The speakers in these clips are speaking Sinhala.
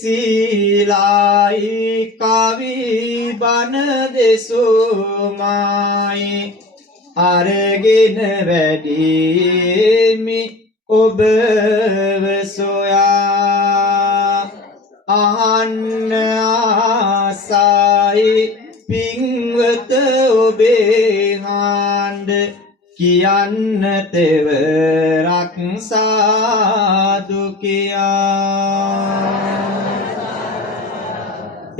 සීලායි කවි බණ දෙසුමායි අරගෙන වැඩිමි ඔබව සොයා අහන්න ආසයි පින්වත ඔබේ හඬ කියන්න තෙවරක් සාදු කියා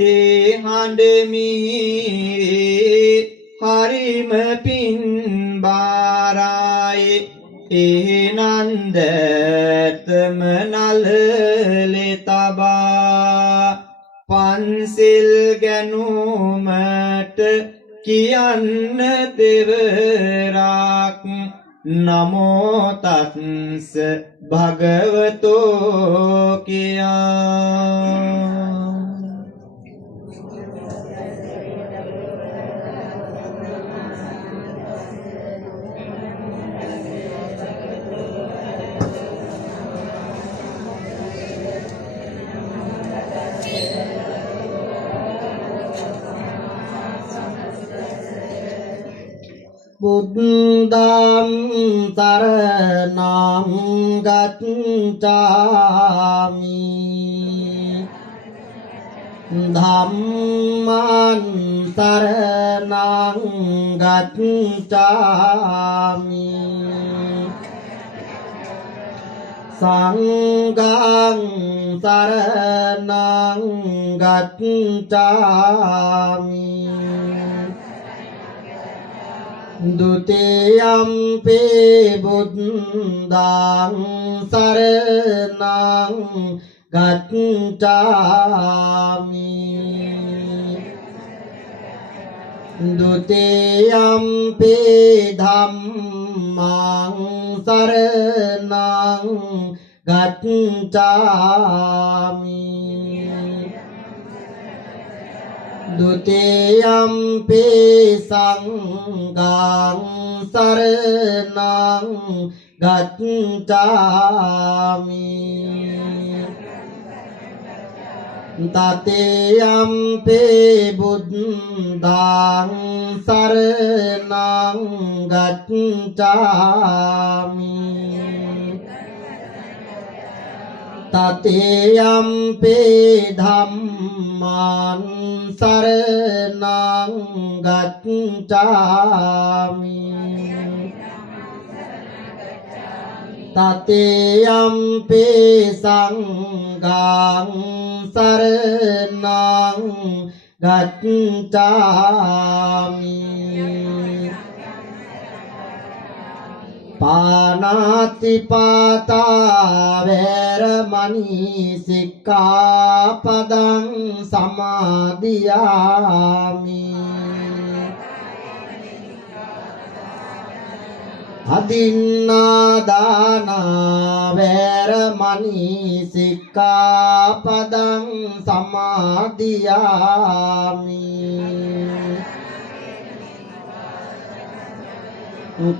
ඒ හඬ මිහිරේ හරිම පින් බාරයි ඒ නන්දතම නලලේ තබා පන්සිල් ගැනුමට කියන්න දෙවරක් නමෝ තස්ස භගවතෝ කියා බුද්ධං සරණං ගච්ඡාමි ධම්මං සරණං ගච්ඡාමි සංඝං සරණං ගච්ඡාමි ဒုတိယံ පි බුද්ධං සරණං ගච්ඡාමි ဒုတိယံ පි ධම්මං සරණං ගච්ඡාමි ဒုတိယံ පි සංඝං සරණං ගච්ඡාමි တတိယံ පි බුද්ධං සරණං ගච්ඡාමි ตติยัมปิธัมมังสรณังกัจจามิตติยัมปิสังฆังสรณังกัจจามิ ปานาติปาตาเวรมณีสิกขาปดังสมาธิยามิอดินนาดานาเวรมณีสิกขาปดังสมาธิยามิ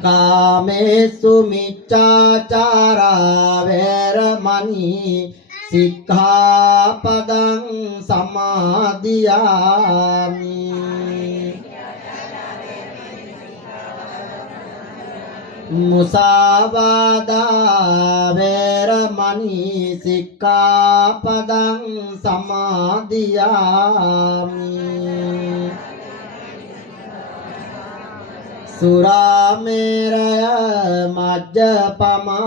กาเมสุมิจฉาจาราเวรมณีสิกขาปดังสมาธิยามิ มุสาวาทาเวรมณีสิกขาปดังสมาธิยามิ สุราเมรยมัจจปมา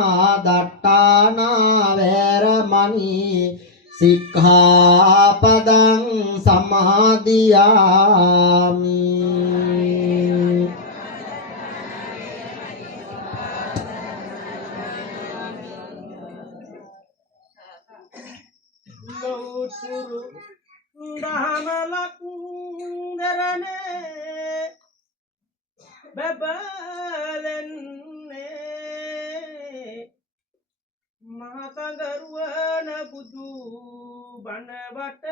ดัตตานาเวรมณีสิกขาปดังสมาธิยามิ මහසඟරුවන බුදු බණවට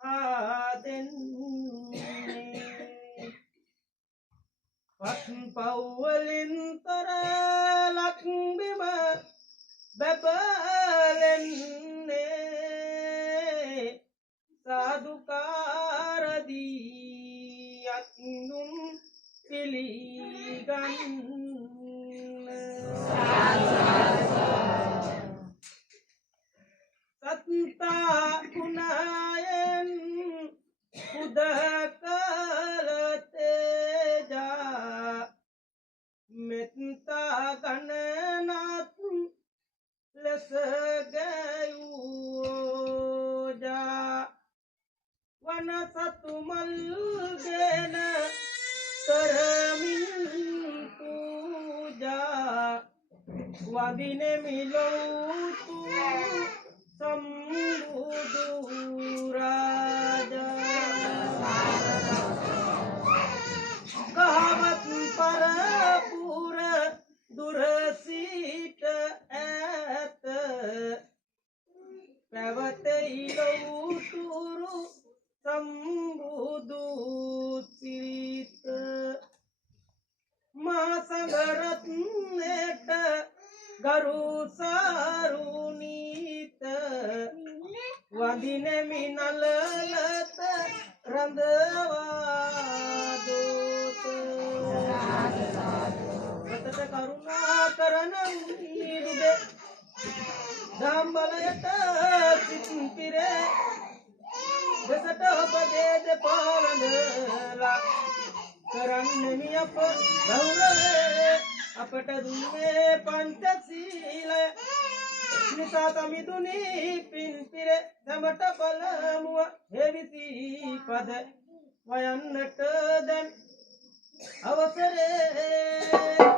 ආදෙන්නේ පස් පව්වලින් තොර ලක්බිම බබලෙන්නේ පිළිගන්න සත්තා ගුණයෙන් උදකල තේජා මෙත්තා ගණනත් ලෙස ගැයූජා වන සතු මල්ගෙන කරමින් පූජා වදිනෙමි ලොව්තු සම්බුදු රාජා කහවත් පරපුර දුරසිට ඇත පැවතෙයි ලොව්තුරු සම්බුදු සිරිත මා සංඝරත්නයට ගරු සාරුණීත වඳිනෙමි නලලත රඳවා දෝත සතට කරුණා කරන නීදුදේ දම්බලයට සිත් පිරේ දෙසට ඔබගේ දෙපාවඳලා කරන්නෙමි අප ගෞරවේ අපට දුන්නේ පංචශීලය නිසා සමිඳුනි පින් පිරේ සමට බලමුව හේවිසි පද වයන්නට දැන් අවසරේ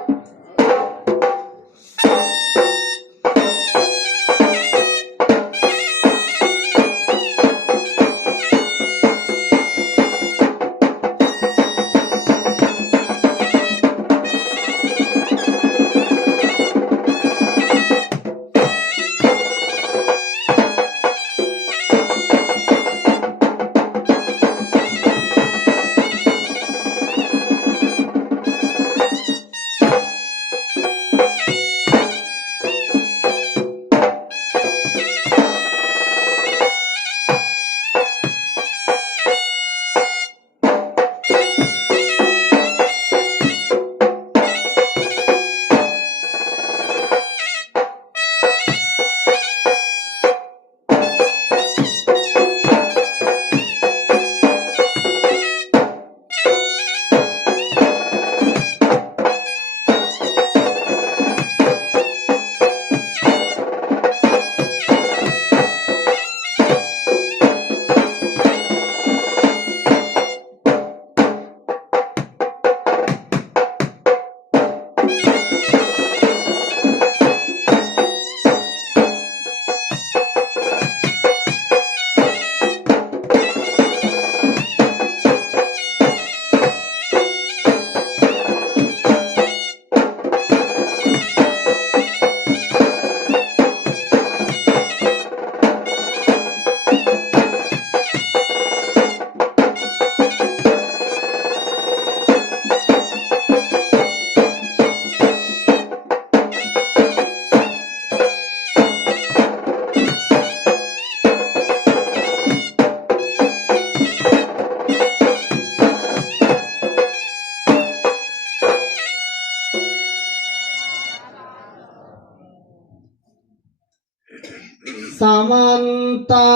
समन्ता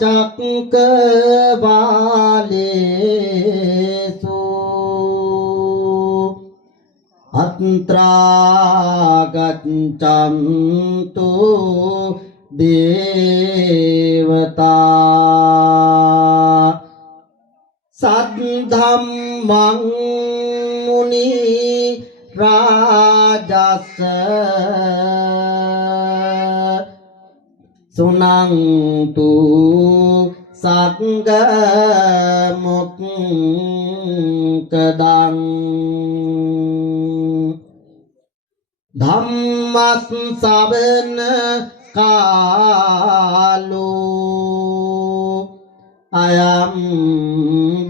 चक्रवालेषु अत्रा गच्छन्तु देवता सद्धम्मं मुनि राजस्य सुनन्तु संगमुक्तदं धम्मश्रवण कालो अयं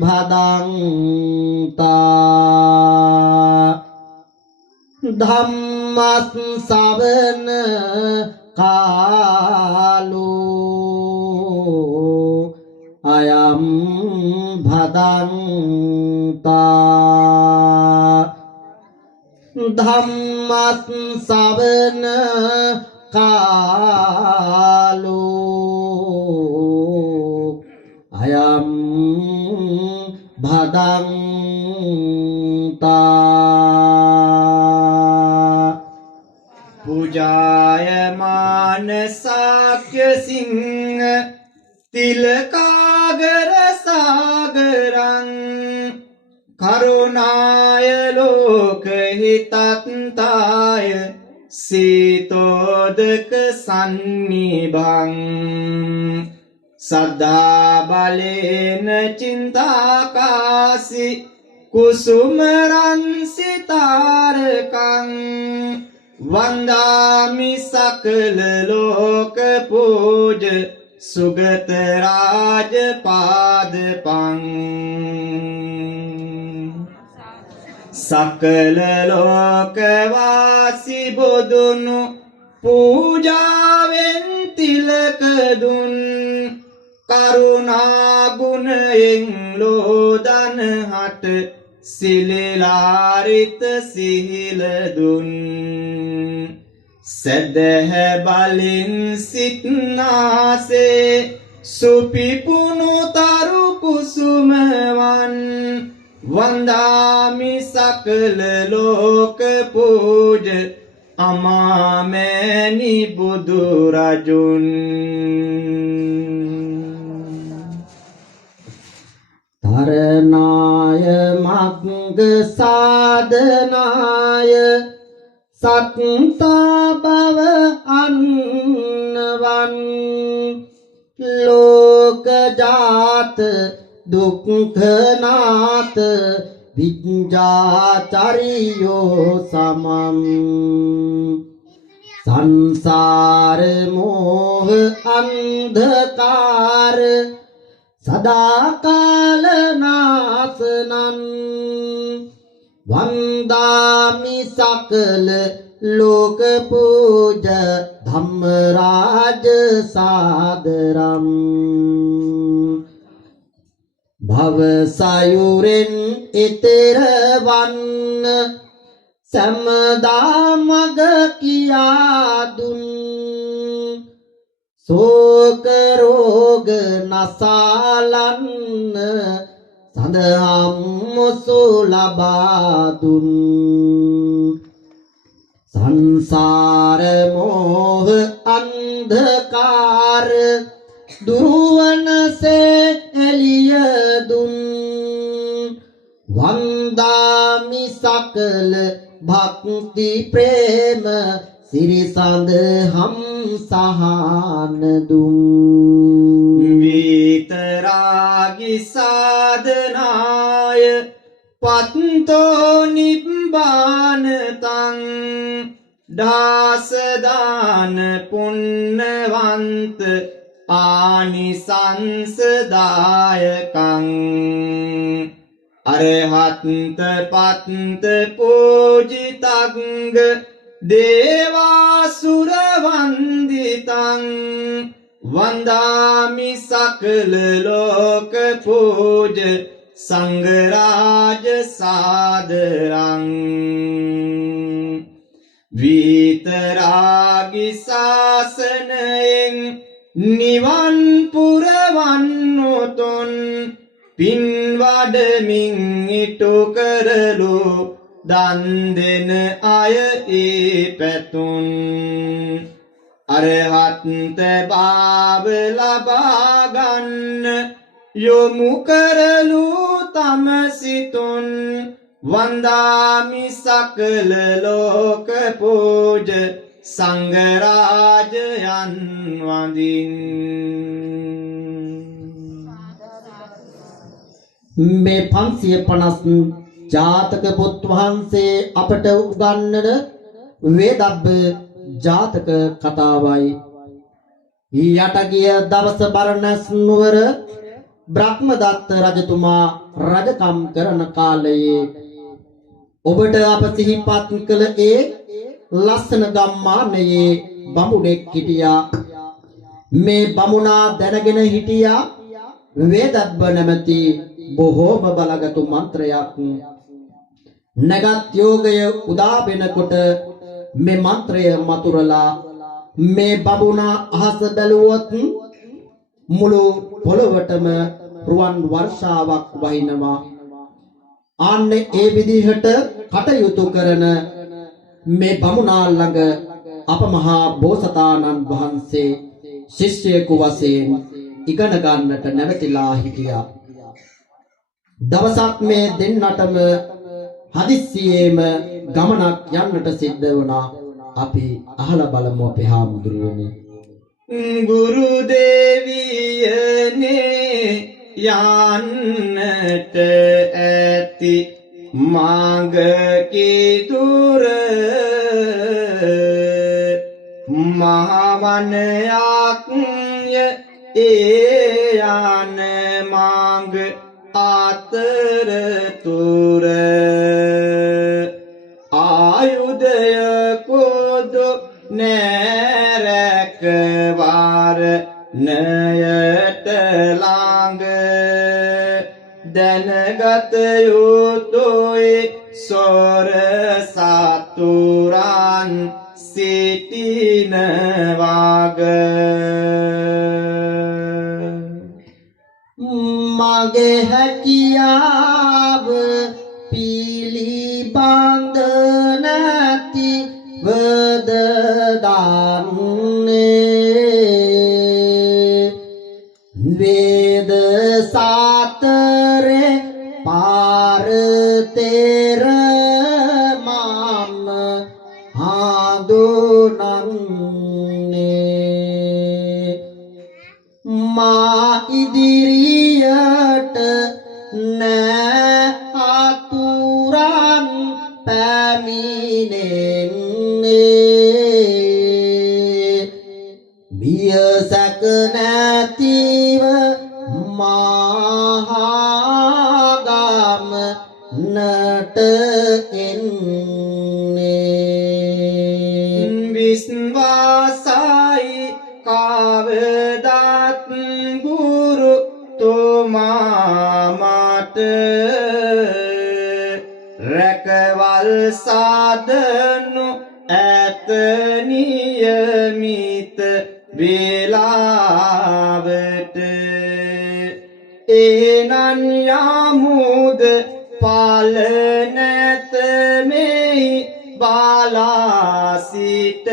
भदन्ता धम्मश्रवण कालो अयं भदन्ता ධම්මත් සවන කාලෝ අයම් භදන්තා पूजायमान साक्य सिंह तिलकागर सागरं करुणाय लोकहितन्ताय सीतोदक सन्निभं सदा बलेन चिन्ताकाशि कुसुमरंसितारकं वन्दामि सकल लोक पूज सुगत राजपादपं सकल लोकवासी बुदुनु पूजावें तिलक दुन करुणा गुणයෙන් लोदन हट සිලිලාරිත සිහිල දුන් සදහ බලින් සිටනාසේ සුපිපුණු තරු කුසුමවන් වන්දාමි සකල ලෝක පූජ අමාමෑණි බුදු රජුන් තරණාය මග්ග සාධනාය සත්තා භව අන්නවන් ලෝක ජාත දුක්ඛ නාත විඤ්ඤාචරියෝ සමම් සංසාර මෝහ අන්ධකාර සදාකාල නාසනං වන්දාමි සකල ලෝක පූජ ධම්ම රාජ සාදරම් භව සයුරෙන් ඊතර වන්න සමදා මග කියා දුන් සෝක රෝග නසාලන්න සඳහම් මුසු ලබා දුන් සංසාර මෝහ අන්ධකාර දුරවනසේ එළිය දුන් වන්දාමි සකල භක්ති ප්‍රේම සිරිසඳ හම් සහන දුම් විතරාගි සාධනාය පත්තෝ නිබ්බානතං දාසදාන පුන්නවන්ත ආනිසංසදායකං අරහත්ත පත්ත පූජිතංග දේවාසුර වන්දිතං වන්දාමි සකල ලෝක පූජ සංඝ රාජ සාදරං විතරාගි ශාසනයෙන් නිවන් පුරවන්නොතුන් පින් වඩමින් ඉටු කරලු දන් දෙන අය ඒ පැතුන් අරහත් භාව ලබා ගන්න යොමු කරලු තම සිතුන් වන්දාමි සකල ලෝක පූජ සංඝ රාජයන් වඳින් මේ 550 ජාතක පොත් වහන්සේ අපට උගන්වන වේදබ්බ ජාතක කතාවයි. ඊයට ගිය දවස බරණැස් නුවර බ්‍රහ්මදත්ත රජතුමා රජකම් කරන කාලයේ ඔබට අප සිහිපත් කළ ඒ ලස්සන ගම්මානයේ බමුණෙක් හිටියා. මේ බමුණා දැනගෙන හිටියා වේදබ්බ නැමැති බොහෝම බලගත් මන්ත්‍රයක්. නැගත් යෝගය උදා වෙනකොට මේ මන්ත්‍රය මතුරලා මේ බබුණා අහස බැලුවොත් මුළු පොළොවටම රුවන් වර්ෂාවක් වහිනවා. ආන්නේ ඒ විදිහට කටයුතු කරන මේ බමුණා ළඟ අප මහා බෝසතාණන් වහන්සේ ශිෂ්‍යයෙකු වශයෙන් ඉගෙන ගන්නට නැවතිලා හිටියා. දවසක් මේ දෙන්නටම හදිස්සියේම ගමනක් යන්නට සිද්ධ වුණා. අපි අහලා බලමු අපේ හාමුදුරුවනේ. ගුරු දේවියනේ යන්නට ඇති මාග කීතුර මහවනයක් ඒ යන මාග අතරතුර ආයුධය කොදු නෑරක වාර නයට ළඟ දැනගත යුතුයි සොර සතුරන් සිටින වාග මගේ හැකියාව පිළිබඳ නැති වද දාන්නේ වේද සාතරේ පාර තෙර මම හඳුනන්නේ මා ඉදිරියට නෑ අතුරන් පැමිණෙන්නේ බියසක නැතිව මහාගම නට එන්නේ විශ්වාසයි කවදත් ගුරු තුමා මට රැකවල් සාදනු ඇත නියමිත වේලාවට එනන් යමුද පල නැත මෙහි බලා සිට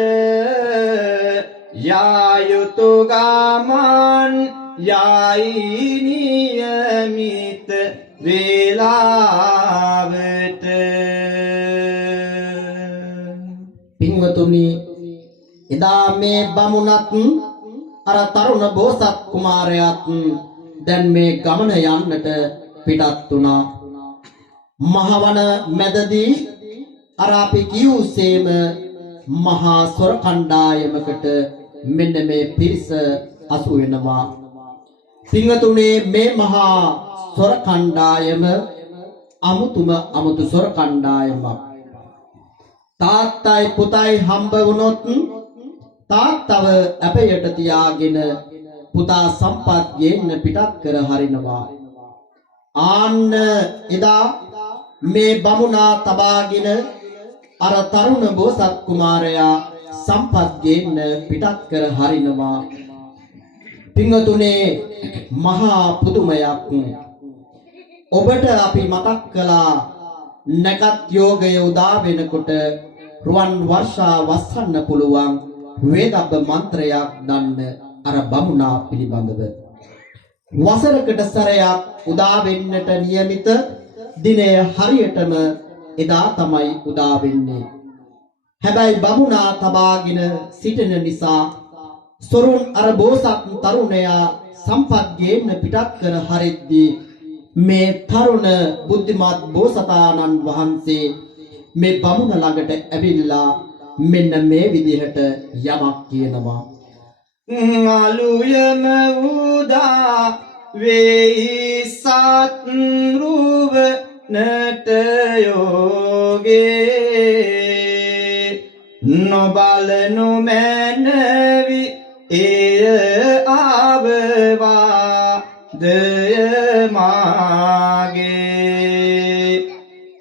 යායුතු ගමන් යයි නියමිත වේලාවට පින්වතුනි එදා මේ බමුණත් අර තරුණ බෝසත් කුමාරයාත් දැන් මේ ගමන යන්නට පිටත් වුණා. මහවන මැදදී අර අපි කියුසේම මහා සොර කණ්ඩායමකට මෙන්න මේ පිරිස අසු වෙනවා. පින්වතුනේ මේ මහා සොර කණ්ඩායම අමුතු සොර කණ්ඩායමක්. තාත්තයි පුතයි හම්බ වුණොත් තාත්තව අපයට තියාගෙන පුතා සම්පත් ගෙන්න පිටත් කර හරිනවා. ආන්න එදා මේ බමුණා තබාගෙන අර තරුණ බෝසත් කුමාරයා සම්පත් ගෙන්න පිටත් කර හරිනවා. පින්වතුනේ මහා පුදුමයක්. ඔබට අපි මතක් කළා නැකත් යෝගය උදා වෙනකොට රුවන් වර්ෂා වස්සන්න පුළුවන් වේදබ්බ මන්ත්‍රයක් දන්න අර බමුණා පිළිබඳව. වසරකට සැරයක් උදා වෙන්නට නියමිත දිනය හරියටම එදා තමයි උදා වෙන්නේ. හැබැයි බමුණා තබාගෙන සිටින නිසා සොරුන් අර බෝසත් තරුණයා සම්පත් ගේන්න පිටත් කර හරිද්දී මේ තරුණ බුද්ධිමත් බෝසතාණන් වහන්සේ මේ බමුණ ළඟට ඇවිල්ලා මෙන්න මේ විදිහට යමක් කියනවා. අලුයම උදා වෙයි සත් රුව නට යෝගේ නොබල නොමැනවි එය ආවවා දය මාගේ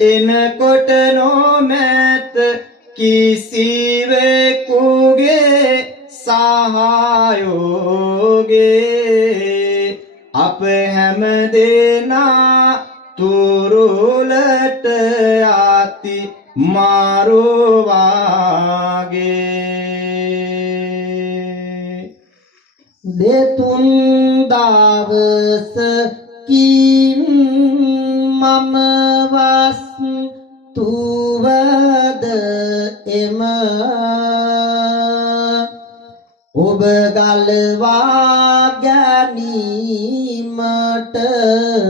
එන කොට නොමැත කිසිවෙකුගේ සහයෝගේ අප හැම දෙනා තුරුලට ආති මාරුවාගේ දෙතුන් දවසකින් මම වස් තුවද එම ඔබ ගලවා ගැනීමට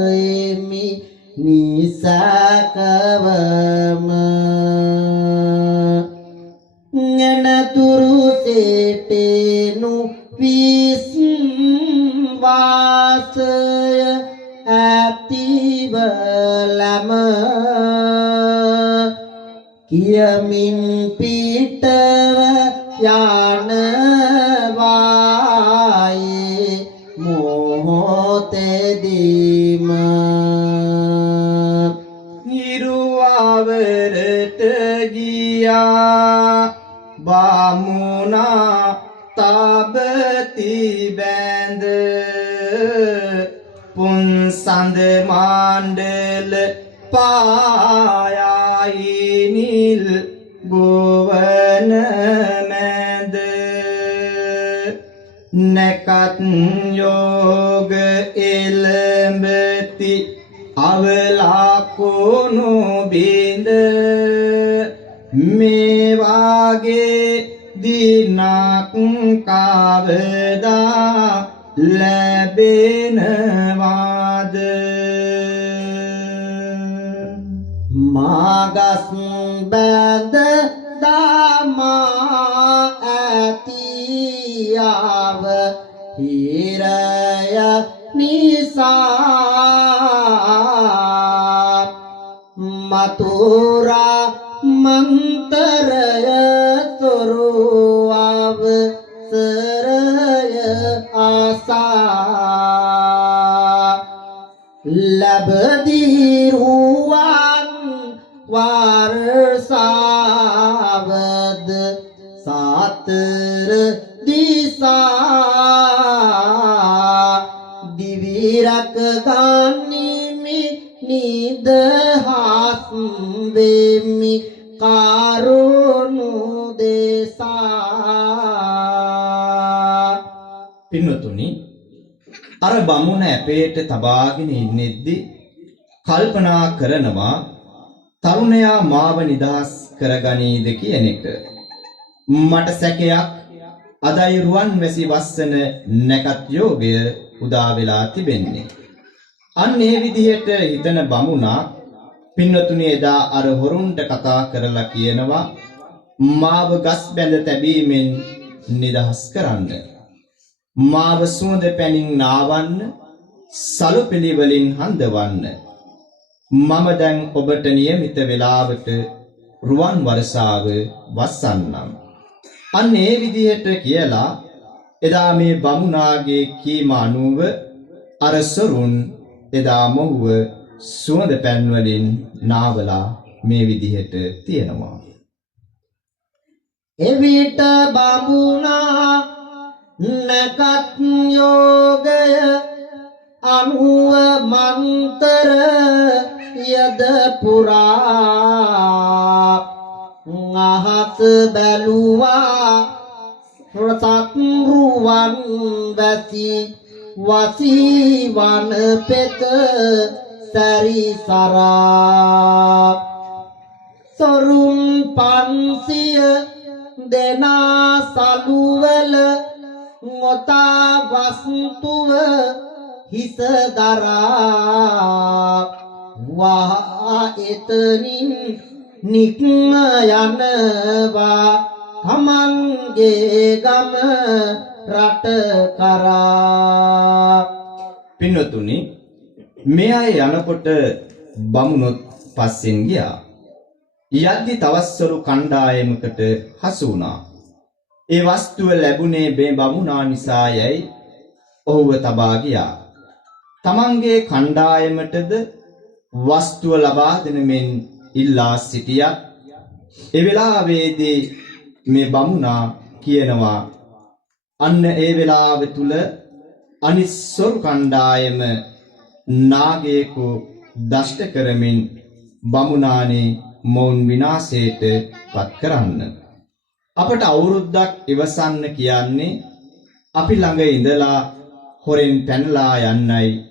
එමි නිසකවම ඥනතුරු සේටෙනු විශ්වාසය ඇතිවලම කියමින් පිටව යනවායේ මොහොතෙදිම නිරුවවරට ගියා බමුණා තබති බැඳ පුන්සඳ මණ්ඩල පායයි නිල් ගෝවන මැද නැකත් යෝග එළඹති අවලාකුණු බිඳ මේ වාගේ දිනක් කවදා ලැබෙනවාද මාගස් බැඳ දමා ඇතියාව හිරය නිසා මතුරා මන්තරය තොරුවව සරය ආසා ලැබදිරුවන් වර්ෂාවද සතර දිසා දිවිරක ගනිමි නිදහස් වෙමි කරුණු දෙසා පින්වතුනි අර බමුණ ඇපේට තබාගෙන ඉන්නෙද්දි කල්පනා කරනවා තරුණයා මාව නිදහස් කරගනීද කියන එක. මට සැකයක් අදයි රුවන්වැසි වස්සන නැකත් යෝගය උදා වෙලා තිබෙන්නේ. අන්න ඒ විදිහට හිතන බමුණා පින්වතුනි එදා අර හොරුන්ට කතා කරලා කියනවා මාව ගස් බැඳ තැබීමෙන් නිදහස් කරන්න. මාව සුවඳ පැනින් නාවන්න සලු පිළිවලින් හඳවන්න. මම දැන් ඔබට නියමිත වේලාවට රුවන් වර්ෂාව වස්සන්නම්. අන්න ඒ විදිහට කියලා එදා මේ බමුණාගේ කීම අනුව අර සොරුන් එදා මොහුව සුවඳ පැන් වලින් නාවලා මේ විදිහට තියෙනවා. එවිට බමුණා නැකත් යෝගය අනුව මන්තර යද පුරා අහස බැලුවා රසත් රුවන් වැසි වසීවන පෙත සැරිසරා සොරුන් 500 දෙනා සලුවල මොතා වස්තුව හිස දරා වා එතනින් නික්ම යනවා තමන්ගේ ගම රට කරා. පින්වතුනි මේ අය යනකොට බමුණොත් පස්සෙන් ගියා. යද්දි තවස්සරු කණ්ඩායමකට හසු වුණා. ඒ වස්තුව ලැබුණේ මේ බමුණා නිසා යයි ඔහුව තබා ගියා. තමන්ගේ කණ්ඩායමටද වස්තුව ලබා දෙන මෙන් ඉල්ලා සිටියත් ඒ වෙලාවේදී මේ බමුණා කියනවා අන්න ඒ වෙලාව තුල අනිස්සොරු කණ්ඩායම නාගයෙකු දෂ්ට කරමින් බමුණානේ මොවුන් විනාශයට පත් කරන්න. අපට අවුරුද්දක් ඉවසන්න කියන්නේ අපි ළඟ ඉඳලා හොරෙන් පැනලා යන්නයි.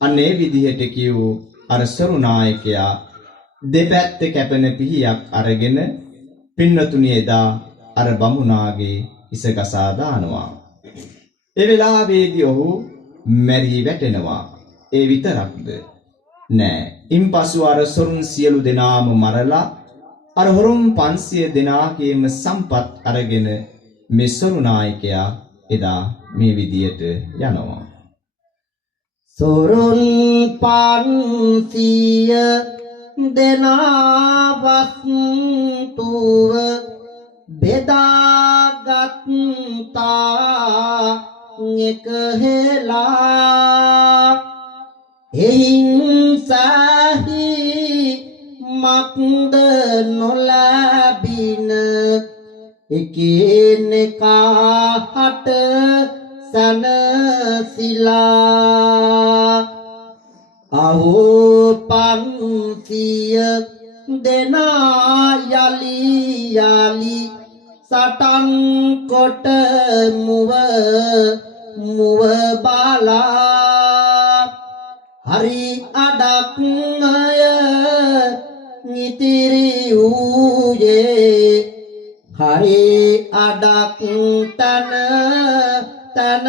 අනේ විදිහට කියූ අර සරු නායකයා දෙපැත්තේ කැපෙන පිහියක් අරගෙන පින්නතුණි එදා අර බමුණාගේ ඉස ගසා දානවා. ඒ වෙලාවේදී ඔහු මැරී වැටෙනවා. ඒ විතරක්ද නෑ. ඉන්පසු අර සොරුන් සියලු දෙනාම මරලා අර හොරුන් 500 දෙනාගේම සම්පත් අරගෙන මේ සොරු නායකයා එදා මේ විදියට යනවා. සොරුන් 500 දෙනා වස්තුව බෙදාගත්තා එක හෙලා එයින් සහි මක්ද නොලැබින එකිනෙකා හට සනසිලා අහෝ 500 දෙනා යලි යලි සටන් කොට මුව බලා හරි අඩක්මය නිතිරි වූයේ හරි අඩක් තන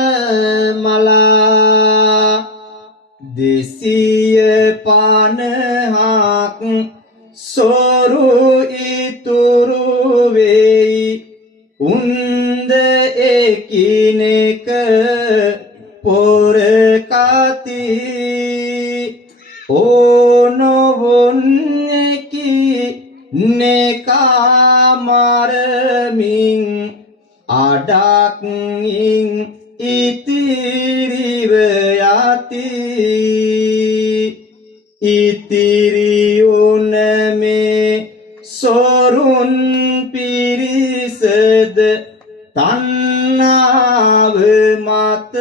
මලා 250ක් සොරු ඉතුරු වෙයි උන්ද එකිනෙක පොර කති ඕනොවොන් එකිනෙකා මරමින් අඩක්ින් ඉතිරිව යති ඉතිරි උන මේ සොරුන් පිරිසද තණ්හාව මත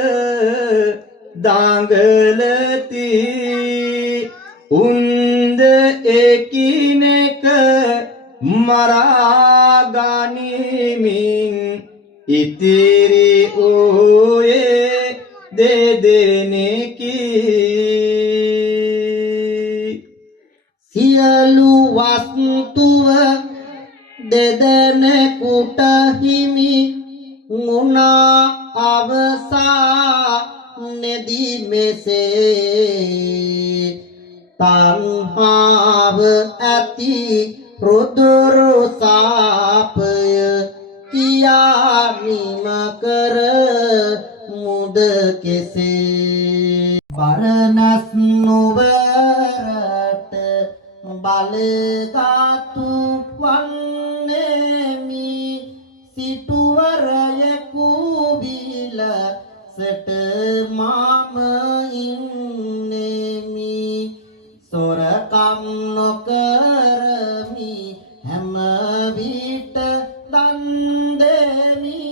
දඟලති උන්ද එකිනෙක මරා ගනිමින් ඉතිරි ඕයේ දෙදෙනෙකි සියලු වස්තුව දෙදෙනෙකුට හිමි මුණා අවසා නෙදි මෙසේ තණ්හාව ඇති රුදුරු සාපය කියා නිම කර මුද කෙසේ බරණස් නුවරට බලගත්තු වන්නේමි සිටුවරයෙකු විලසට මම ඉන්නේමි සොරකම් නොකරමි හැම විට දන් දෙමි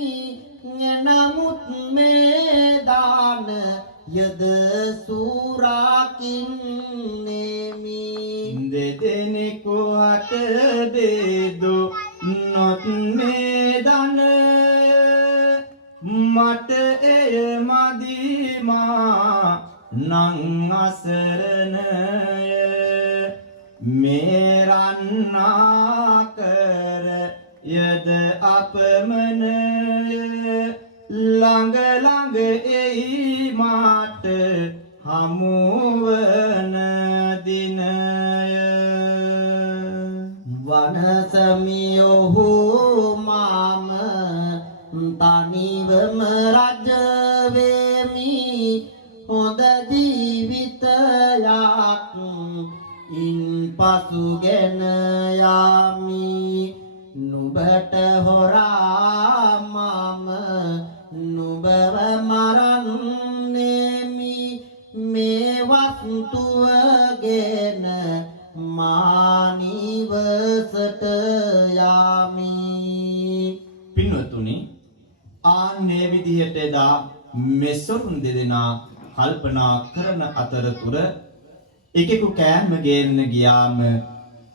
නමුත් මේ දාන යද සූරාකින්නේමි දෙදෙනෙකු හට දෙදු නොත් මේ ධනය මට එය මදිමා නං අසරණය මේ රන්නා කර යද අපමණය ළඟ ළඟ එයි මාට හමුවන දිනය වනසමියොහු මාම තනිවම රජ වෙමි හොඳ ජීවිතයක් ඉන් පසුගෙන යාමි නුඹට හොරා මම නුඹව මරන්නේමි මේ වස්තුවගෙන මානි වයසට යාමි. පින්වතුනි, ආන්නේ විදිහට එදා මෙසොරුන් දෙදෙනා කල්පනා කරන අතරතුර එකෙකු කෑම ගේන්න ගියාම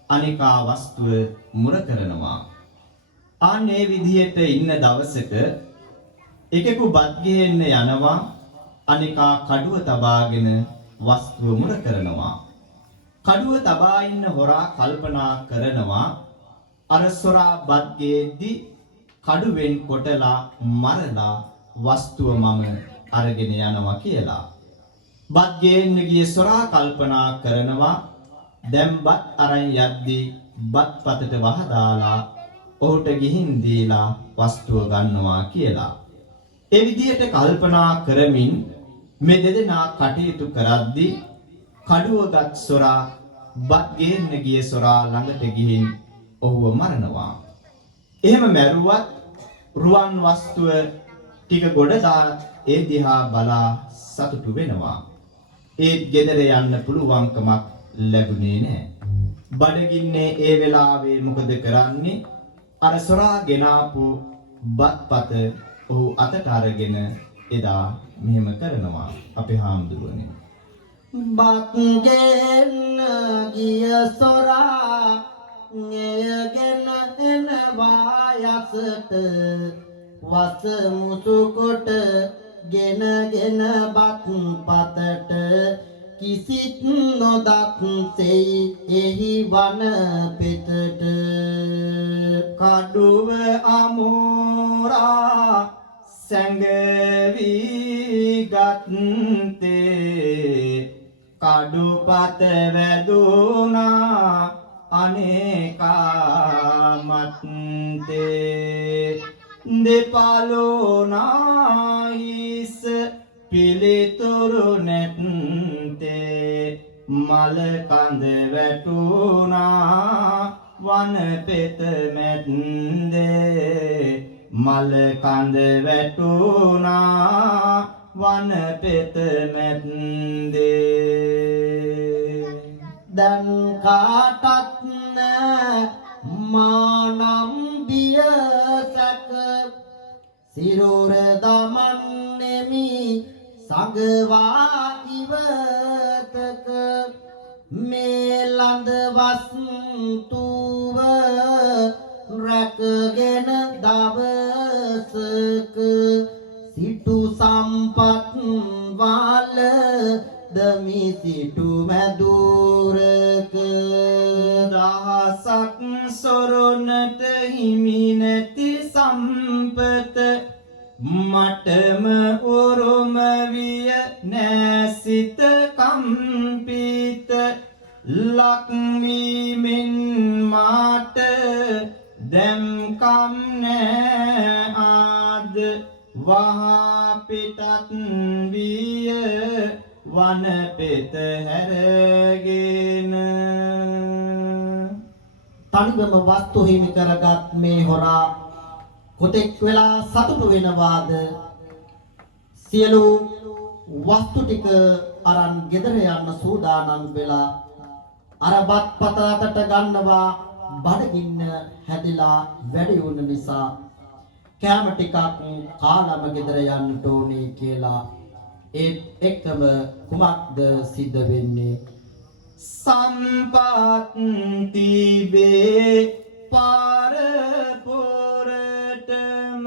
අනිකා වස්තුව මුර කරනවා. ආන්නේ විදිහට ඉන්න දවසක එකෙකු බත් ගේන්න යනවා, අනිකා කඩුව තබාගෙන වස්තුව මුර කරනවා. කඩුව තබා ඉන්න හොරා කල්පනා කරනවා අර සොරා බත් ගේද්දි කඩුවෙන් කොටලා මරලා වස්තුව මම අරගෙන යනවා කියලා. බත් ගේන්න ගිය සොරා කල්පනා කරනවා දැන් බත් අරන් යද්දි බත් පතට වහදාලා ඔහුට ගිහින් දීලා වස්තුව ගන්නවා කියලා. ඒ විදිහට කල්පනා කරමින් මේ දෙදෙනා කටයුතු කරද්දී කඩුවගත් සොරා බත් ගේන්න ගිය සොරා ළඟට ගිහින් ඔහුව මරනවා. එහෙම මැරුවත් රුවන් වස්තුව ටික ගොඩදා ඒ දිහා බලා සතුටු වෙනවා. ඒත් ගෙදර යන්න පුළුවන්කමක් ලැබුණේ නැහැ. බඩගින්නේ ඒ වෙලාවේ මොකද කරන්නේ? අර සොරා ගෙනාපු බත්පත ඔහු අතට අරගෙන එදා මෙහෙම කරනවා අපේ හාමුදුරුවනේ. බත් ගෙන්න ගිය සොරා ගෙයගෙන එනවා යසට, වස මුසු කොට ගෙනගෙන බත් පතට, කිසිත් නොදත් සෙයි එහි වන පෙතට. කඩුව අමෝරා සැඟවි ගත්තේ, කඩුපත වැදුනා අනේකාමත්තේ. දෙපළොනායිස පිළිතුරු නැත්තේ, මල කඳ වැටුණා වන පෙත මැද්දේ. මල කඳ වැටුණා වන පෙත මැද්දේ. දැන් කාටත් මානම් බියසක, සිරුර දමන්නෙමි සඟවා ඉවතක. මේ ලඳ වස්තුව රැකගෙන දවසක, සිටු සම්පත් වල දමි සිටු මැදුරක. දහසක් සොරොනට හිමි නැති සම්පත, මටම උරුම විය නැසිත කම්පිත. ලක්වීමෙන් මාට දැම් කම් නෑ ආද, වහා පිටත් විය වන පෙත හැරගෙන. තනිවම වස්තු හිමි කරගත් මේ හොරා කොතෙක් වෙලා සතුටු වෙනවාද? සියලු වස්තු ටික අරන් ගෙදර යන්න සූදානම් වෙලා අර බත් පත අතට ගන්නවා. බඩගින්න හැදිලා වැඩි වුණ නිසා කෑම ටිකක් කාලම ගෙදර යන්නට ඕනේ කියලා. ඒත් එක්කම කුමක්ද සිද්ධ වෙන්නේ? සම්පත් තිබේ පාර පොරටම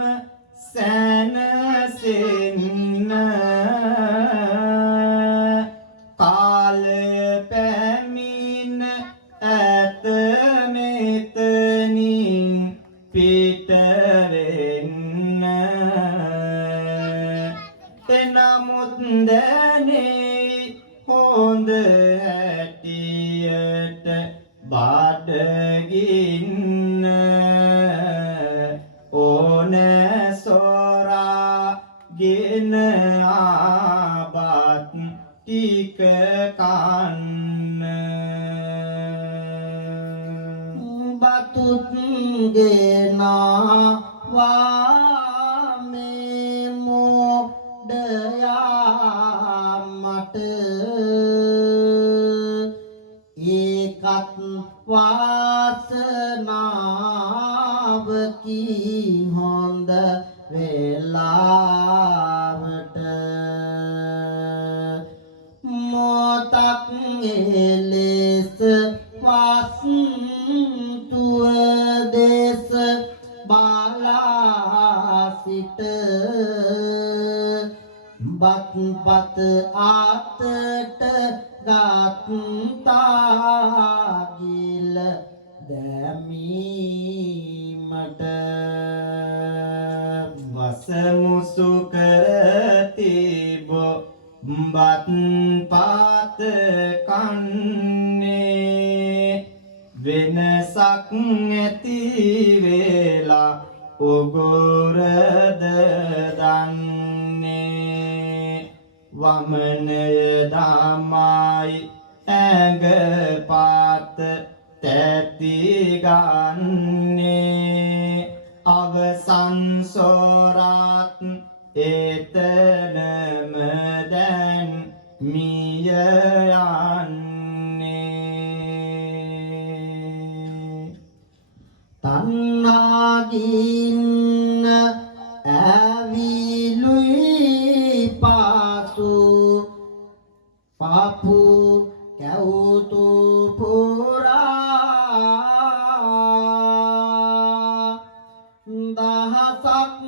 සැනසෙන්න, කාල පැමිණ ඇත මෙතනින් පිට වෙන්න. එනමුත් දැනේ හොඳ හැටියට බඩගින්න, ඕන සොරා ගෙන ආබත් ටික කන්න. බතුත් ගෙනවා මේ මොඩයා මට, ඒකත් වාසන නාවකි හොඳ වේලාවට මොතක් එලෙස වස්තුව දේශ බාලා සිට බත්පත් ආතට ගත්තාගිල දැමීමට වසමුසු කරතිබ බත්පාත කන්නේ වෙනසක් ඇති වේලා ඔගොරද දන්නේ වමනය දමයි ඇඟ පාත තැති ගන්නේ අවසන් සොරත් එතනම දැන් මිය යන්නේ තණ්හාගින්න ඇවිලුයි පාසු පාපු කැවුතු පුරා දහසක්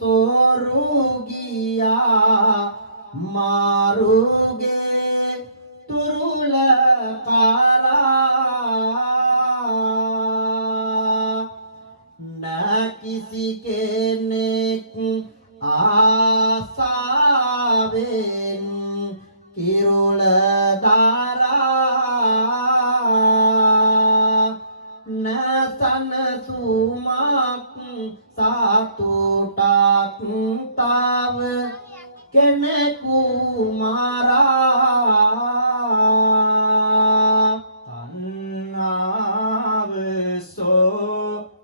සොරු ගියා මාරුගේ තුරුල කරා කිසි කෙනෙක් ආසාවෙන් කිරුල දාලා නැසන සුමක් සතුටක් තව කෙනෙකු මරා තණ්හාව සෝකයට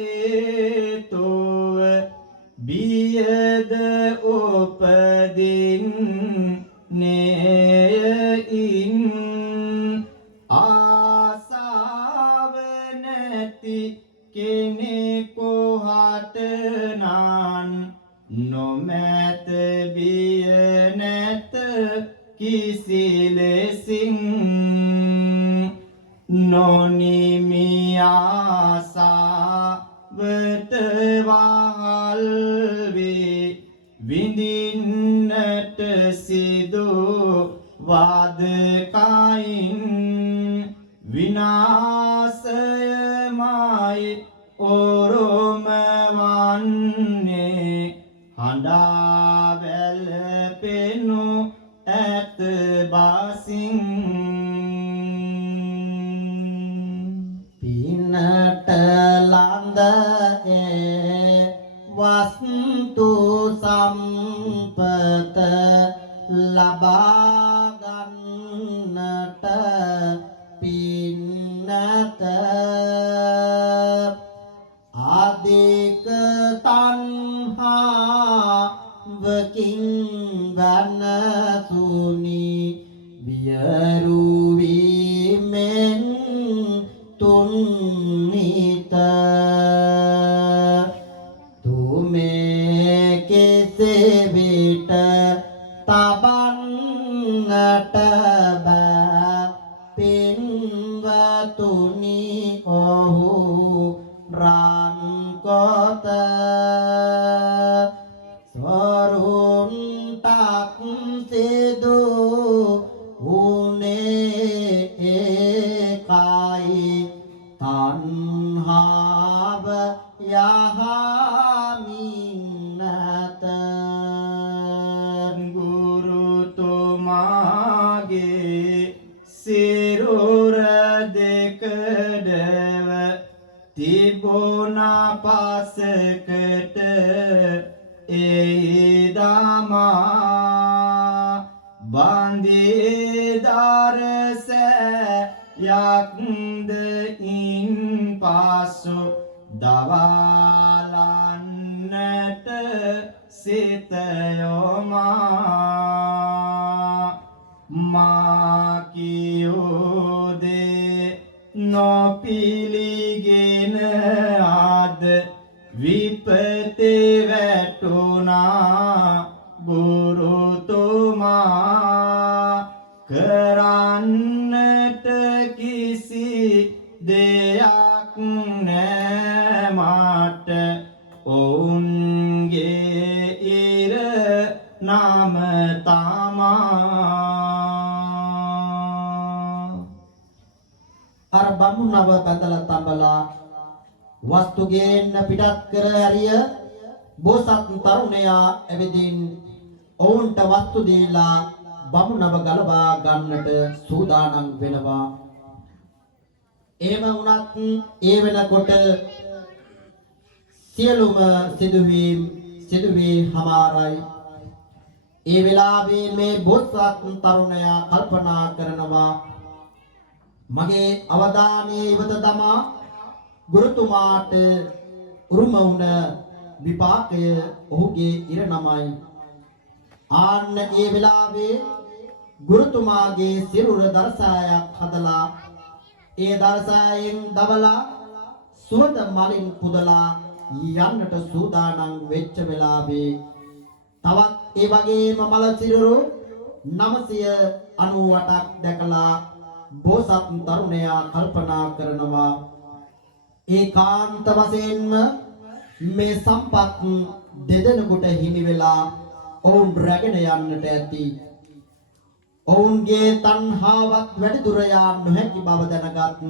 හේතුව බියද උපදින්නේයින් ආසාව නැති කෙනෙකු හටනන් නොමැත බිය නැත කිසි ලෙසින් නොනිමි ආසාවට වහල් වේ විඳින්නට සිදු වාදකයින් විනාශයමයි ඔරොම වන්නේ හඬා වැළපෙනු ඇත බසින් පිනට ලඳ වස්තු සම්පත ලබා ගන්නට පින්නත ආදික තණ්හාවකින් වනසුනි වියරු වීමෙන් තුන්නිත තුමේ කෙසේ විට තබන්නට බෑ පින්වතුනි ඔහු රන් කොට සොරුන්ටක් සිදු උනේ ඒකයි තණ්හාව යහමින්නත ගුරුතුමාගේ සිරුර දෙකඩව තිබුණා පසකට ඒ දමා බන්දී දරසයක්ද ඉන් පසු දවාලන්නට සිතයොමා මා කියූ දේ නොපිලිගෙන ආද විපතේ වැටුණා ගුරුතුමා කරන්නට කිසි දෙයක් නෑ මට ඔවුන්ගේ ඉර නාම තමා අර බමුණව බඳලා තඹලා වස්තු ගේන්න පිටත් කර හැරිය බෝසත් තරුණයා එවෙදින් ඔවුන්ට වස්තු දීලා බමුණව ගලවා ගන්නට සූදානම් වෙනවා. එහෙම වුණත් ඒ වෙනකොට සියලුම සිදුවී හමාරයි. ඒ වෙලාවේ මේ බෝසත් තරුණයා කල්පනා කරනවා මගේ අවධානය ඉවත දමා ගුරුතුමාට උරුම වුණ විපාකය ඔහුගේ ඉරණමයි. ආන්න ඒ වෙලාවේ ගුරුතුමාගේ සිරුර දර්ශායක් හදලා ඒ දර්ශායෙන් දවලා සුවඳ මලින් පුදලා යන්නට සූදානම් වෙච්ච වෙලාවේ තවත් ඒ වගේම මල සිරුරු 998ක් දැකලා බෝසත් තරුණයා කල්පනා කරනවා ඒකාන්ත වශයෙන්ම මේ සම්පත් දෙදෙනෙකුට හිමි වෙලා ඔවුන් රැගෙන යන්නට ඇති. ඔවුන්ගේ තණ්හාවත් වැඩි දුර යා නොහැකි බව දැනගත්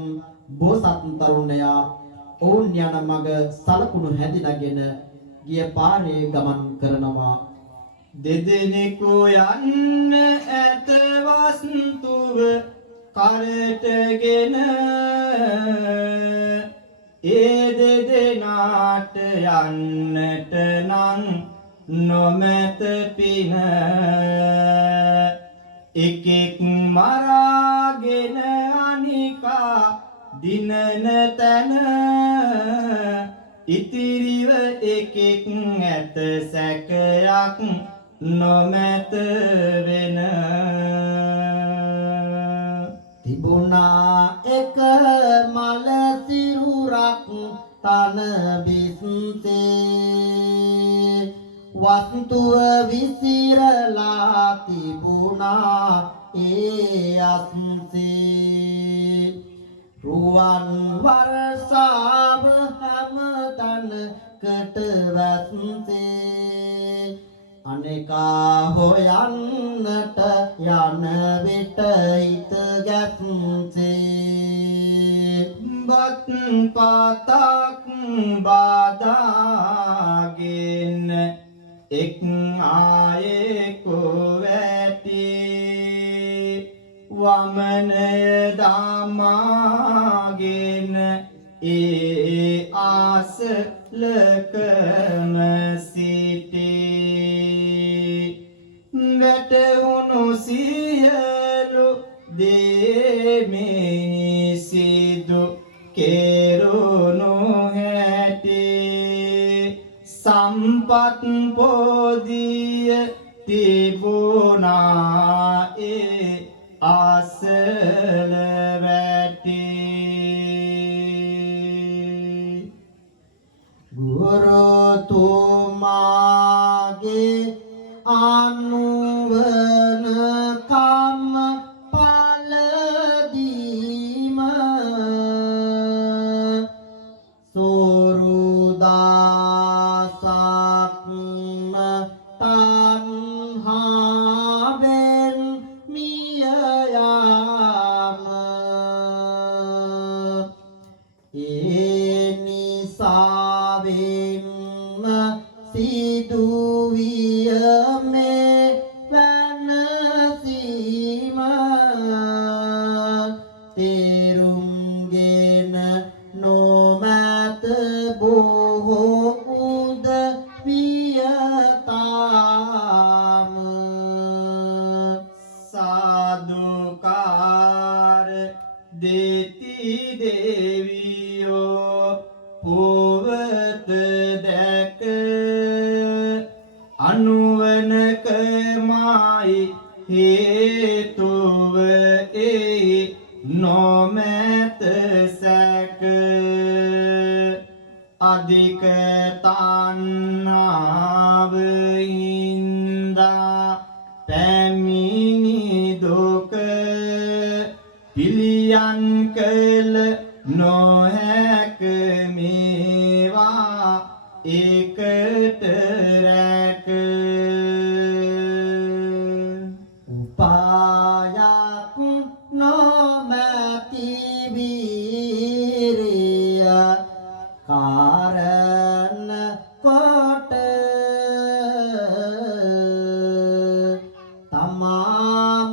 බෝසත් තරුණයා ඔවුන් යන මඟ සලකුණු හැදිනගෙන ගිය පාරේ ගමන් කරනවා. දෙදෙනෙකු යන්න ඇත වස්තුව කරටගෙන ඒ දෙදෙනාට යන්නට නම් නොමැත පින එකෙක් මරාගෙන අනිකා දිනන තැන ඉතිරිව එකෙක් ඇත සැකයක් නොමැත වෙන තිබුණා එක මල සිරුරක් තන බිස්සේ වස්තුව විසිරලා තිබුණා ඒ අස්සේ රුවන් වර්ෂාව හැම තනකට වැස්සේ අනේකා හොයන්නට යන විට හිත ගැස්සේ බත් පාතක් බාදාගෙන එක් ආයෙකු වැටි වමනය දමාගෙන ඒ ආසලකම සිටි වැටුණු සියලු දෙමේ සිදු කෙරුණු හැටි සම්පත් පොදිය තිබුණා ඒ ආසල වැටි ගුරුතුමාගේ අනුවන කම පලදීම සෝරුදාසක්ම තණ්හාවෙන් මිය යාම ඒ නිසාවෙන්ම සිදුවිය මේ වැනසීම තේරුම්ගෙන නොමැත බොහෝ උදවියතාම සාදුකාර දෙති දෙවියෝ පුවත දැක අනුවනකමයි හේතුව ඒ නොමැත දැක අධික තණ්හාව හින්දා පැමිණි දුක පිළියන් කළ නොහැක මේවා ඒකට රැක උපායක් නොමැති වීරිය කාරණ කොට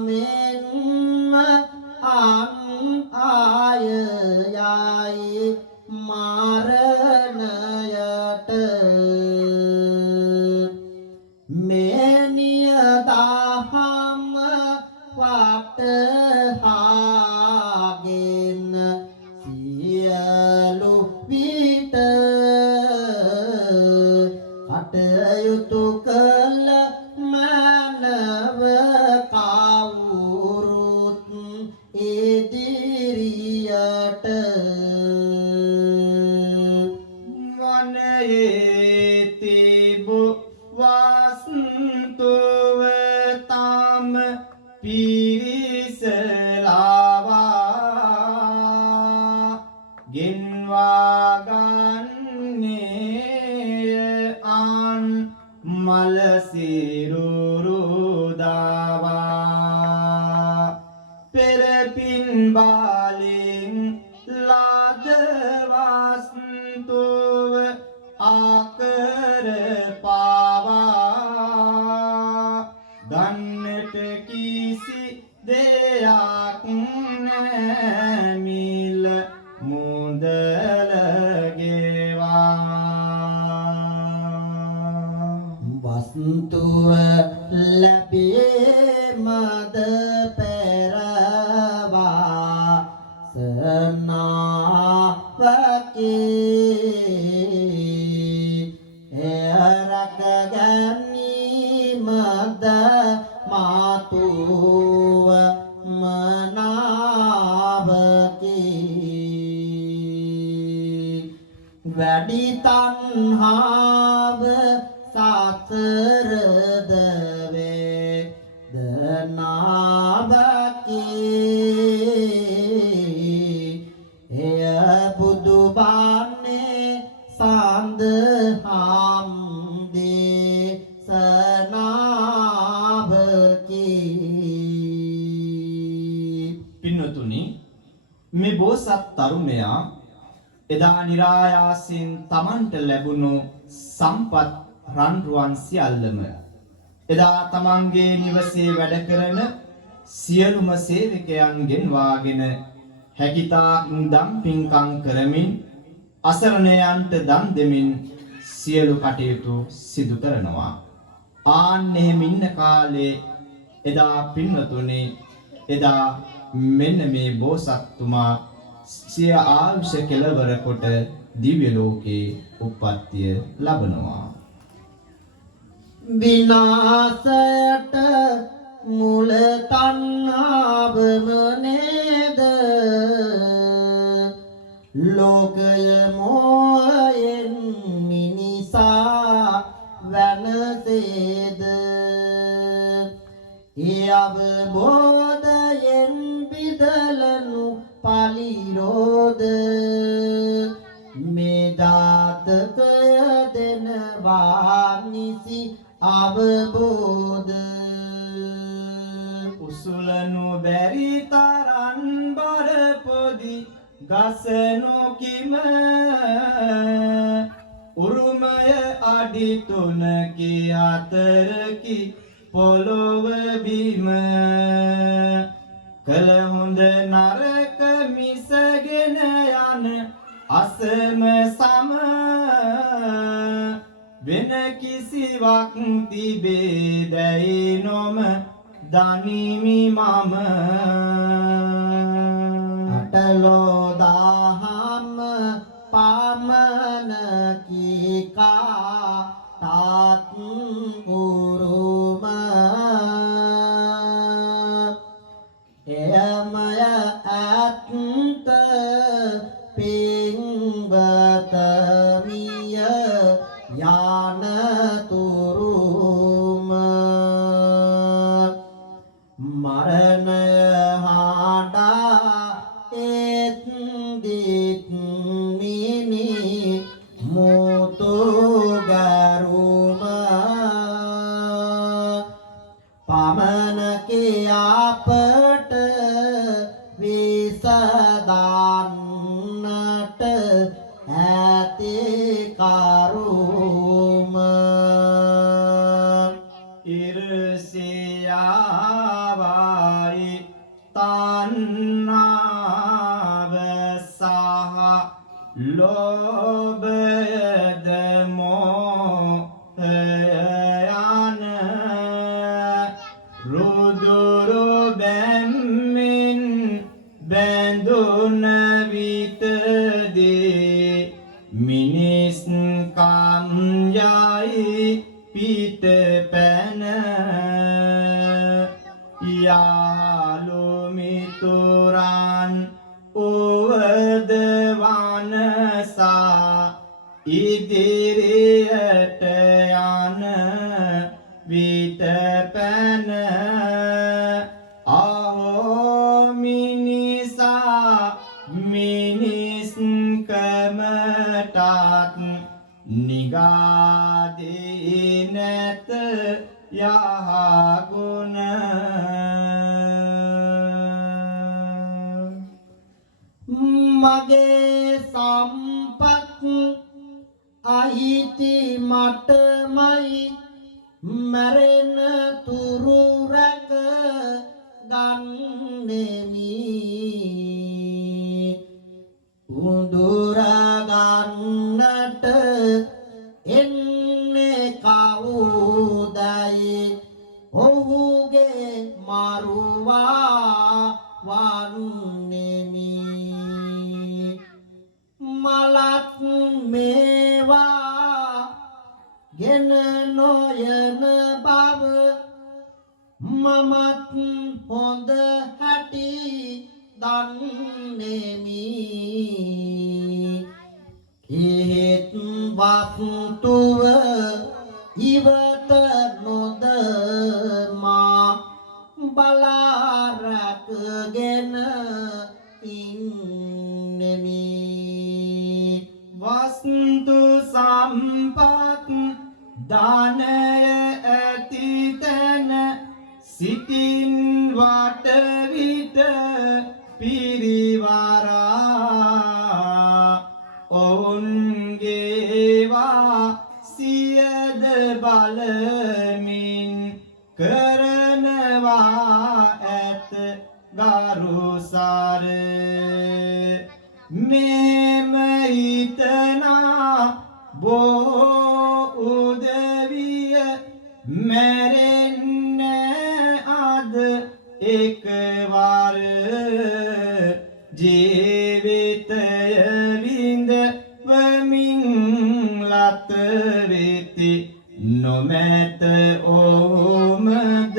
තමාමෙන්ම අන් ආය යයි මරණයට මෙනිය දහම වටහාගෙන සියලු විට කටයුතු කළ මනව කවුරුත් ඉදිරියට වනයේ තිබු වස්තුව තම පිරිසලාවා ගෙන්වා ගන්නේ අන් මල සිරුරු දාවා පෙරපින් බාලින් ලද වස්තුව ආකර පාවා ගන්නට කිසි දෙයක් නැමිල මුදල ගෙවා වස්තුව ලැබීමද පෙරවා සනාවකී එය රැක ගැනීමද මාතුව මනාවකී වැඩි තණ්හාව සසරද වේදනාවකී එය බුදු බාන්නේ සඳහම් දේශනාවකී පින්නතුනි මේ බෝසත් තරුණයා එදා නිරායාසින් තමන්ට ලැබුණු සම්පත් රන්රුවන් සියල්ලම එදා තමන්ගේ නිවසේ වැඩ කරන සියලුම සේවකයන්ගෙන් වාගෙන හැකිතාක් දම් පින්කම් කරමින් අසරණයන්ට දන් දෙමින් සියලු කටයුතු සිදු කරනවා. ආන් එහෙම ඉන්න කාලේ එදා පින්වතුනි එදා මෙන්න මේ බෝසත්තුමා සිය ආයුෂ කෙලවර කොට දිව්‍ය ලෝකේ උප්පත්තිය ලබනවා. විනාශයට මුල තණ්හාවම නේද ලෝකය මෝහයෙන් මිනිසා වෙනසේද ඒ අවබෝධයෙන් බිදලනු පලිරෝද මේ දාතකය දෙනවා නිසි අවබෝධ උසුලනු බැරි තරන් බර පොදි ගසනු කිම උරුමය අඩි තුනකි අතරකි පොළොව බිම කළ හොඳ නරක මිසගෙන යන අසම සම වෙන කිසිවක් තිබේදැයි නොම දනිමි මම අටලෝ දහම පමණකි කාටත් උරුම එයමය ඇත්ත පේ පිංවතමිය යානතුරුම මරණය හාඩා ඒත් දිත් මිනි මුතු ගරුම පමණකේ අපට විසදාන්නට ඇති කරුම ඉරසියාවයි තණ්හාව සහ ලෝභයද මෝහය යන රුදුරු බැම්මින් බැඳුන විටදී මිනිස් කම් යයි පිට පැන යාළු මිතුරන් උවද වනසා ඉදිරියට යන විට පැන අහෝ මිනිසා මිනිස්කමටත් නිගාදී නැත යහගුණ මගේ සම්පත් අයිති මටමයි මැරෙන තුරු රැක ගන්නෙමි උදුර ගන්නට එන්නේ කවුදයි ඔහුගේ මරුවා වන්නෙමි මලත් මේවා ගෙන නොයන බව මමත් හොඳ හැටි දන්නෙමි ඒත් වස්තුව ඉවත නොදමා බලා රැකගෙන ඉන්නෙමි වස්තු සම්පත් දානය ඇති තැන සිතින් වට විට පිරිවරා ඔවුන්ගේවා සියද බලමින් කරනවා ඇත ගරුසර මෙම හිතනා බොහෝ උදවිය මැරෙන්න අද එකවර ජීවිතය විඳවමින් ලත වෙති නොමැත ඕමද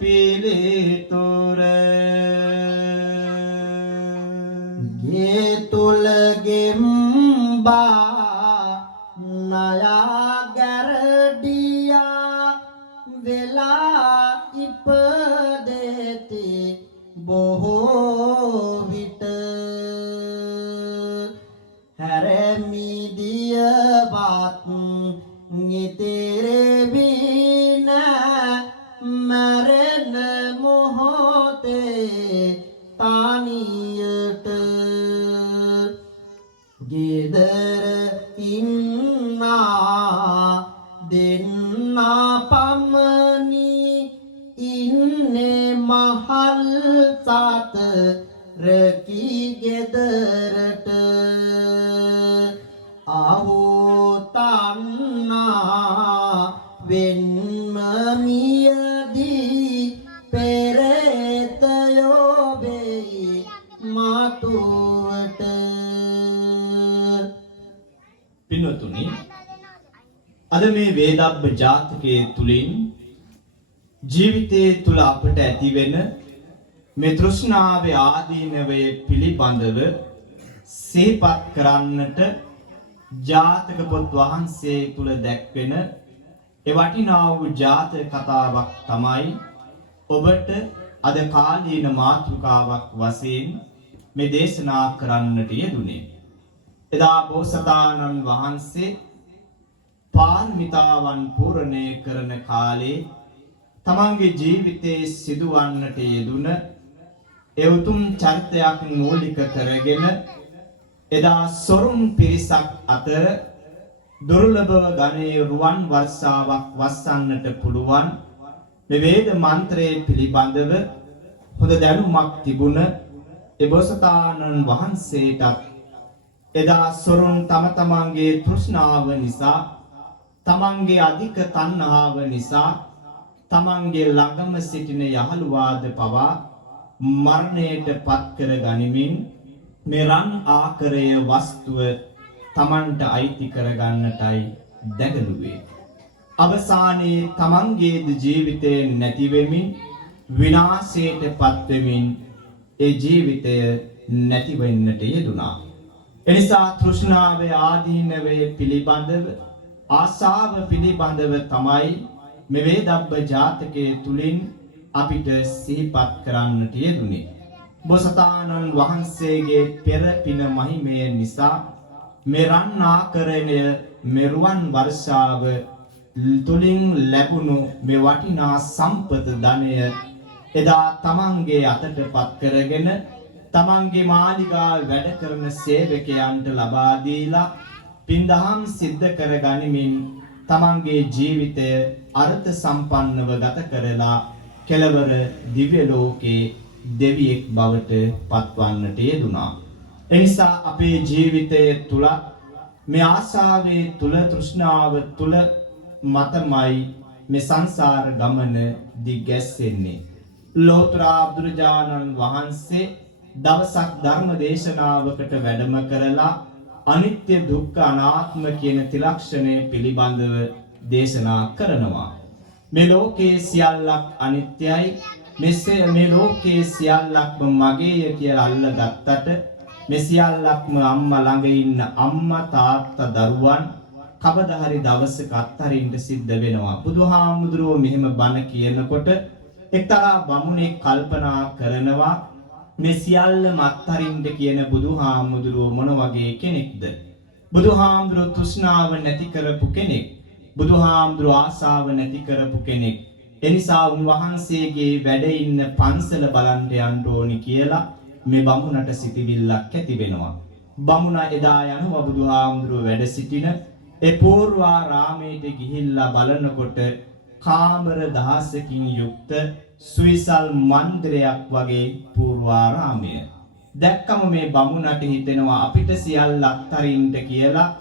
පිළිතුර ගේ තුල ගෙම්බා නයා ගැරඩියා වෙලා ඉපදෙති බොහෝ විට හැරමිදියවත් නිතරවින මරණ මොහොතේ තනියට ගෙදර ඉන්නා දෙන්නා පමණි ඉන්නේ මහල් සත රකී ගෙදරට ආහෝ තන්නා වෙන්ම මියදී පෙරේතයෝ වෙයි මාතුවට පින්වතුනි අද මේ වේදබ්බ ජාතකයේ තුලින් ජීවිතයේ තුල අපට ඇතිවෙන මේ තෘෂ්ණාවේ ආදීනවය පිළිබඳව සිහිපත් කරන්නට ජාතක පොත් වහන්සේ තුල දැක්වෙන ඒ වටිනා වූ ජාතක කතාවක් තමයි ඔබට අද කාලීන මාතෘකාවක් වශයෙන් මේ දේශනා කරන්නට යෙදුනේ. එදා බෝසතාණන් වහන්සේ පාරමිතාවන් පූර්ණේ කරන කාලේ තමන්ගේ ජීවිතයේ සිදුවන්නට යෙදුන ඒ උතුම් චරිතයක් මූලික කරගෙන එදා සොරුන් පිරිසක් අතර දුර්ලභව ගණයේ රුවන් වර්ෂාවක් වස්සන්නට පුළුවන් මේ වේද මන්ත්‍රයේ පිළිබඳව හොඳ දැනුමක් තිබුණ ඒ බෝසතාණන් වහන්සේටත් එදා සොරුන් තම තමන්ගේ තෘෂ්ණාව නිසා තමන්ගේ අධික තණ්හාව නිසා තමන්ගේ ළඟම සිටින යහළුවාද පවා මරණයට පත් කර ගනිමින් මේ රන් ආකරය වස්තුව තමන්ට අයිති කර ගන්නටයි දැගලුවේ. අවසානයේ තමන්ගේ ජීවිතේ නැති වෙමින් විනාශයට පත් වෙමින් ඒ ජීවිතය නැති වෙන්නට යෙදුණා. එනිසා තෘෂ්ණාවේ ආදීනවේ පිළිබඳව ආසාව පිළිබඳව තමයි මේ වේදබ්බ ජාතකයේ තුලින් අපිට සිහිපත් කරන්නට යෙදුනේ. බෝසතාණන් වහන්සේගේ පෙර පින මහිමය නිසා මෙරන් ආකරණය මෙරුවන් වර්ෂාව තුලින් ලැබුණු මේ වටිනා සම්පත ධනය එදා තමන්ගේ අතටපත් කරගෙන තමන්ගේ මාලිගාව වැඩ කරන සේවකයන්ට ලබා දීලා පින්දහම් සිද්ධ කර ගනිමින් තමන්ගේ ජීවිතය අර්ථ සම්පන්නව ගත කරලා කෙලවර දිව්‍ය ලෝකේ දෙවියෙක් බවට පත්වන්නට යෙදුණා. එනිසා අපේ ජීවිතය තුල මේ ආශාවේ තුල තෘෂ්ණාව තුල මතමයි මේ සංසාර ගමන දිග්ගැස්සෙන්නේ. ලෝතර බුදුරජාණන් වහන්සේ දවසක් ධර්ම දේශනාවකට වැඩම කරලා අනිත්‍ය දුක්ඛ අනාත්ම කියන ත්‍රිලක්ෂණය පිළිබඳව දේශනා කරනවා. මේ ලෝකේ සියල්ලක් අනිත්‍යයි. මේ ලෝකේ සියල්ලක්ම මගේය කියලා අල්ලගත්තට මේ සියල්ලක්ම අම්මා ළඟ ඉන්න අම්මා තාත්තා දරුවන් කවදා හරි දවසක අත්හරින්න සිද්ධ වෙනවා. බුදුහාමුදුරුවෝ මෙහෙම බණ කියනකොට එක්තරා බමුණෙක් කල්පනා කරනවා මේ සියල්ලම අත්හරින්න කියන බුදුහාමුදුරුවෝ මොන වගේ කෙනෙක්ද? බුදුහාමුදුරුවෝ තෘෂ්ණාව නැති කරපු කෙනෙක්. බුදුහාමුදුරුවෝ ආසාව නැති කරපු කෙනෙක්. එනිසා උන්වහන්සේගේ වැඩ ඉන්න පන්සල බලන්න යන්න ඕනි කියලා මේ බමුණට සිටිවිල්ලක් ඇති වෙනවා. බමුණ එදා යනවා බුදුහාමුදුරුවෝ වැඩ සිටින ඒ පූර්වාරාමයට ගිහිල්ලා බලනකොට කාමර 10කින් යුක්ත සුවිසල් මන්දිරයක් වගේ පූර්වාරාමය. දැක්කම මේ බමුණට හිතෙනවා අපිට සියල්ල අත්හරින්න කියලා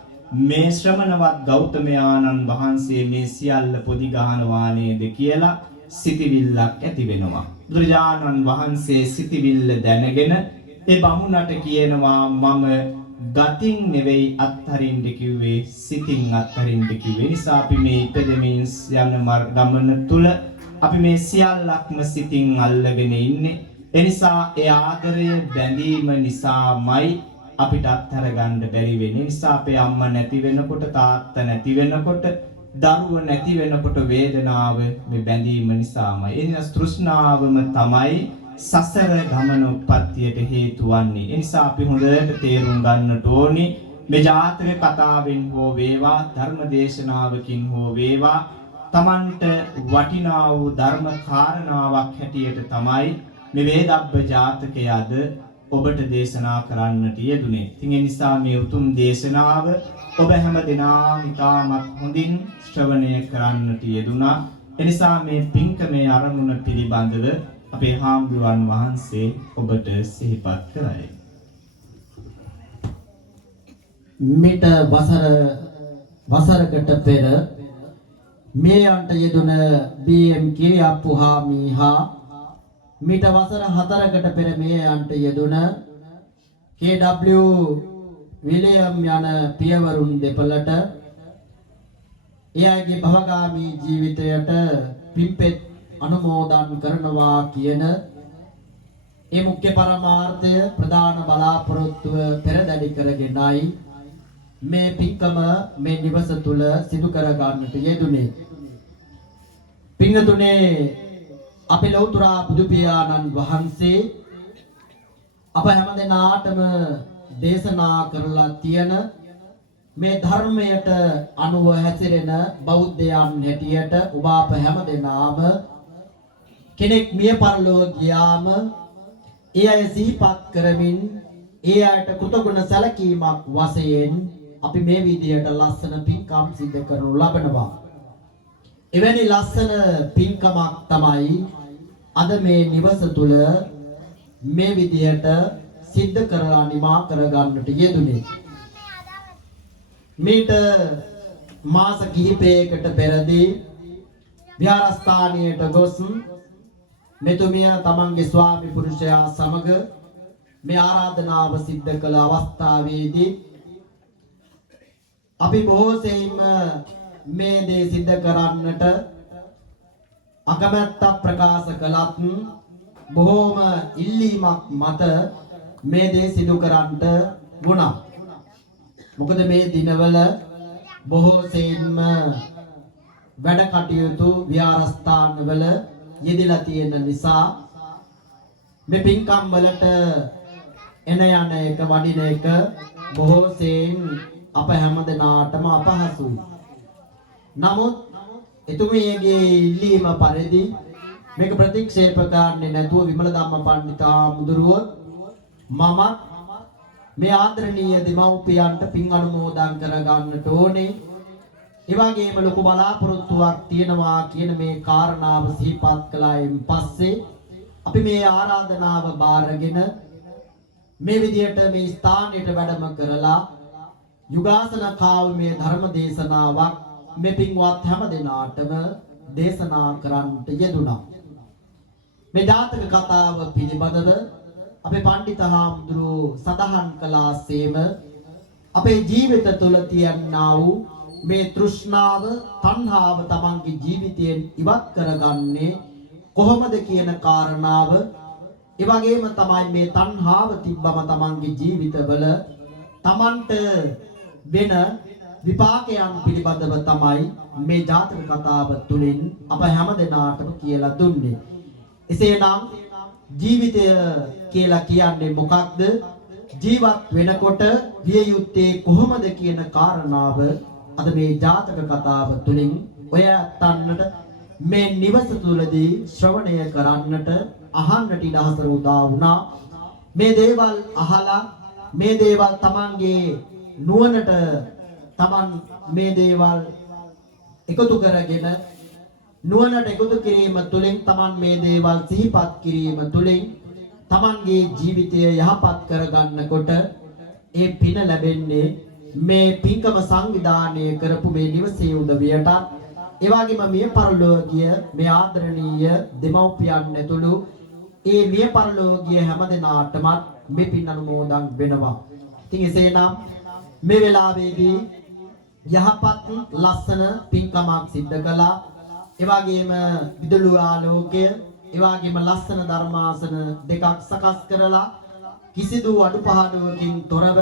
මේ ශ්‍රමණවත් ගෞතමයාණන් වහන්සේ මේ සියල්ල පොදි ගහනවා නේද කියලා සිතිවිල්ලක් ඇති වෙනවා. බුදුරජාණන් වහන්සේ සිතිවිල්ල දැනගෙන ඒ බමුණට කියනවා මම ගතින් නෙවෙයි අත්හරින්න කිව්වේ සිතින් අත්හරින්න කිව්වේ. නිසා අපි මේ ඉපදෙමින් යන ගමන තුල අපි මේ සියල්ලක්ම සිතින් අල්ලගෙන ඉන්නේ. එනිසා ඒ ආදරය බැඳීම නිසාමයි අපිට අත්හැර ගන්න බැරි වෙන්නේ. නිසා අපේ අම්මා නැති වෙනකොට තාත්තා නැති වෙනකොට දරුවෝ නැති වෙනකොට වේදනාව මේ බැඳීම නිසාමයි. එනිසා තෘෂ්ණාවම තමයි සසර ගමන උප්පත්තියට හේතු වන්නේ. ඒ නිසා අපි හොඳට තේරුම් ගන්නට ඕනේ මේ ජාතක කතාවෙන් හෝ වේවා ධර්ම දේශනාවකින් හෝ වේවා තමන්ට වටිනා වූ ධර්ම කාරණාවක් හැටියට තමයි මේ වේදබ්බ ජාතකය අද ඔබට දේශනා කරන්නට යෙදුනේ. ඉතින් ඒ නිසා මේ උතුම් දේශනාව ඔබ හැම දිනම ඉතාමත් හොඳින් ශ්‍රවණය කරන්නට යෙදුනා. ඒ නිසා මේ පින්කමේ ආරමුණ පිළිබඳව අපේ හාමුදුරන් වහන්සේ ඔබට සිහිපත් කරයි. මිට වසරකට පෙර මේ අන්ට යෙදුන BM කිරියප්පුහාමීහා මිට වසර 4කට පෙර මේ අන්ට යෙදුන KW විලියම් යන පියවරුන් දෙපළට එයාගේ භවගාමී ජීවිතයට පිම්පෙත් අනුමෝදන් කරනවා කියන ඒ මුඛ්‍ය පරමාර්ථය ප්‍රධාන බලාපොරොත්තුව පෙරදැඩි කරගෙනයි මේ පින්කම මේ නිවස තුල සිදු කර ගන්නට යෙදුනේ. පින්තුනේ අපේ ලෞතර බුදු පියාණන් වහන්සේ අප හැමදෙනාටම දේශනා කරලා තියෙන මේ ධර්මයට අනුව හැසිරෙන බෞද්ධයන් හැටියට ඔබ අප හැමදෙනාම කෙනෙක් මිය පරලොව ගියාම ඒ අය සිහිපත් කරමින් ඒ අයට කෘතගුණ සැලකීමක් වශයෙන් අපි මේ විදියට ලස්සන පින්කම් සිදු කරනු ලබනවා. එවැනි ලස්සන පින්කමක් තමයි අද මේ නිවස තුල මේ විදියට සිද්ධ කරලා නිමා කරගන්නට යෙදුනේ. මේට මාස කිහිපයකට පෙරදී විහාරස්ථානයට ගොස් මෙතුමිය තමන්ගේ ස්වාමි පුරුෂයා සමග මේ ආරාධනාව සිද්ධ කළ අවස්ථාවේදී අපි බොහෝ සෙයින්ම මේ දේ සිද්ධ කරන්නට අකමැත්තක් ප්‍රකාශ කළත් බොහෝම ඉල්ලීමක් මත මේ දේ සිදු කරන්නට වුණා. මොකද මේ දිනවල බොහෝ සෙයින්ම වැඩ කටයුතු විහාරස්ථානවල යෙදලා තියෙන නිසා මේ පින්කම් වලට එන යන එක වඩින එක බොහෝ සෙයින් අප හැමදෙනාටම අපහසුයි. නමුත් එතුමියගේ ඉල්ලීම පරිදි මේක ප්‍රතික්ෂේප කරන්නේ නැතුව විමල ධම්ම පඬිතුමා මම මේ ආදරණීය දෙමව්පියන්ට පින් අනුමෝදන් කර ගන්නට ඕනේ. ඒ වගේම ලොකු බලාපොරොත්තුවක් තියෙනවා කියන මේ කාරණාව සිහිපත් කළායින් පස්සේ අපි මේ ආරාධනාව බාරගෙන මේ විදියට මේ ස්ථානයට වැඩම කරලා යුගාසන කාව්‍ය ධර්ම දේශනාවක් මේ පින්වත් හැම දෙනාටම දේශනා කරන්නට යෙදුණා. මේ ජාතක කතාව පිළිබඳව අපේ පඬිත හාමුදුරුවෝ සඳහන් කළාසේම අපේ ජීවිත තුළ තියන්නා වූ මේ තෘෂ්ණාව, තණ්හාව තමන්ගේ ජීවිතයෙන් ඉවත් කරගන්නේ කොහොමද කියන කාරණාව, ඒ වගේම තමයි මේ තණ්හාව තිබ්බම තමන්ගේ ජීවිතවල තමන්ට වෙන විපාකයන් පිළිබඳව තමයි මේ ජාතක කතාව තුළින් අප හැම දෙනාටම කියලා දුන්නේ. එසේනම් ජීවිතය කියලා කියන්නේ මොකක්ද? ජීවත් වෙනකොට විය යුත්තේ කොහොමද කියන කාරණාව අද මේ ජාතක කතාව තුළින් ඔය අත්තන්නට මේ නිවස තුලදී ශ්‍රවණය කරන්නට අහන්නට ඉඩහසර උදා වුණා. මේ දේවල් අහලා මේ දේවල් තමන්ගේ නුවණට තමන් මේ දේවල් එකතු කරගෙන නුවණට එකතු කිරීම තුළින් තමන් මේ දේවල් සිහිපත් කිරීම තුළින් තමන්ගේ ජීවිතය යහපත් කරගන්නකොට ඒ පින ලැබෙන්නේ මේ පින්කම සංවිධානය කරපු මේ නිවසේ උදවියට, ඒ වගේම මිය පරලෝකීය මේ ආදරණීය දෙමව්පියන් ඇතුළු ඒ මිය පරලෝකීය හැම දෙනාටම මේ පින් අනුමෝදන් වෙනවා. ඉතින් එසේනම් මේ වෙලාවේදී යහපත් ලස්සන පින්කමක් සිද්ධ කළා. ඒ වගේම විදුලි ආලෝකය, ඒ වගේම ලස්සන ධර්මාසන දෙකක් සකස් කරලා කිසිදු අඩුපාඩුවකින් තොරව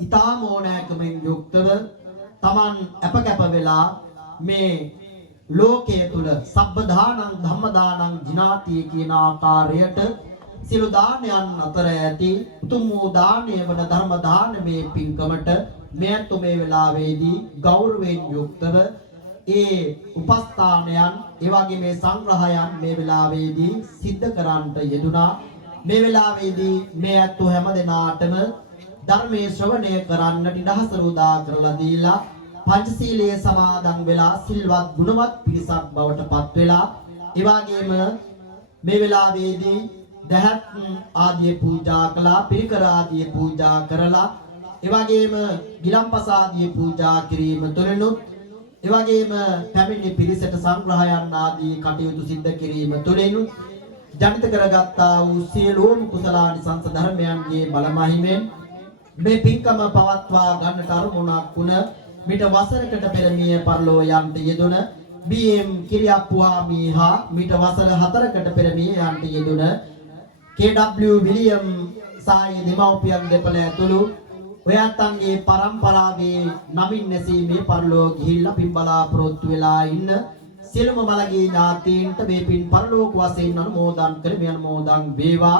ඊටාම ඕනෑකමින් යුක්තව Taman අපකැප වෙලා මේ ලෝකයේ තුල සබ්බ දානං ධම්ම දානං ජිනාති කියන ආකාරයට සිළු දානයන් අතර ඇති උතුම් වූ දානය වන ධර්ම දානමේ පින්කමට මෙයත් මේ වෙලාවේදී ගෞරවයෙන් යුක්තව ඒ උපස්ථානයන් ඒ වගේ මේ සංග්‍රහයන් මේ වෙලාවේදී සිද්ධ කරන්නට යෙදුනා. මේ වෙලාවේදී මේ අත් හැම දෙනාටම ධර්මයේ ශ්‍රවණය කරන්නට ඉඩහසර උදා කරලා දීලා පංචශීලයේ සමාදන් වෙලා සිල්වත් ගුණවත් පිරිසක් බවට පත් වෙලා ඒ වගේම මේ වෙලාවේදී දහත් ආදී පූජා කළා, පිරිකර ආදී පූජා කරලා ඒ වගේම ගිලම්පස ආදී පූජා කිරීම තුළිනුත් ඒ වගේම පැමිණි පිරිසට සංග්‍රහයන් ආදී කටයුතු සිද්ධ කිරීම තුළිනුත් ජනිත කරගත්තා වූ සියලුම කුසලානිසංස ධර්මයන්ගේ බලමහිමෙන් මේ පින්කම පවත්වා ගන්නට අරමුණක් වුණ මිට වසරකට පෙර මිය පරලෝ යන්ට යෙදුන BM කිරියප්පුහාමි හා මිට වසර 4කට පෙර මිය යන්ට යෙදුන KW විලියම් සායි දෙමව්පියන් දෙපළ ඇතුළු ඔයත්න්ගේ පරම්පරාවේ නමින් නැසීමේ පරලෝක ගිහිල්ලා පින් බලාපොරොත්තු වෙලා ඉන්න සියලුම මළගිය ඥාතීන්ට මේ පින් පරලෝක වශයෙන් අනුමෝදන් කර මේ අනුමෝදන් වේවා.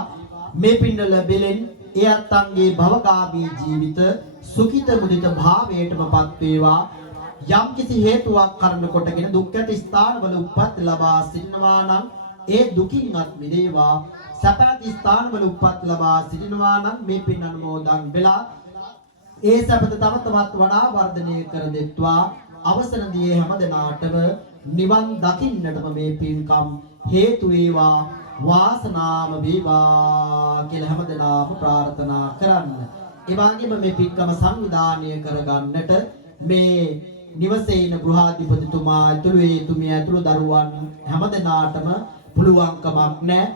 මේ පින්වල බෙලෙන් එයත්න්ගේ භවගාමී ජීවිත සුඛිත මුදිත භාවයටමපත් වේවා. යම් කිසි හේතුවක් කරන කොටගෙන දුක් ඇති ස්ථානවල උපත් ලබා සිටිනවා නම් ඒ දුකින්වත් මිදේවා. සැප ඇති ස්ථානවල උපත් ලබා සිටිනවා නම් මේ පින් අනුමෝදන් වෙලා ඒ සැපත තම තවත් වඩා වර්ධනය කර දෙත්වා. අවසරදී හැම දිනාටම නිවන් දකින්නටම මේ පින්කම් හේතු වේවා වාසනාම වේවා කියලා හැමදෙනාම ප්‍රාර්ථනා කරන්න. ඒ වගේම මේ පින්කම සංවිධානය කරගන්නට මේ නිවසේ ඉන්න ගෘහාධිපතිතුමා ඇතුළු ඒ තුමිය ඇතුළු දරුවන් හැමදෙනාටම පුළුවන්කමක් නැහැ.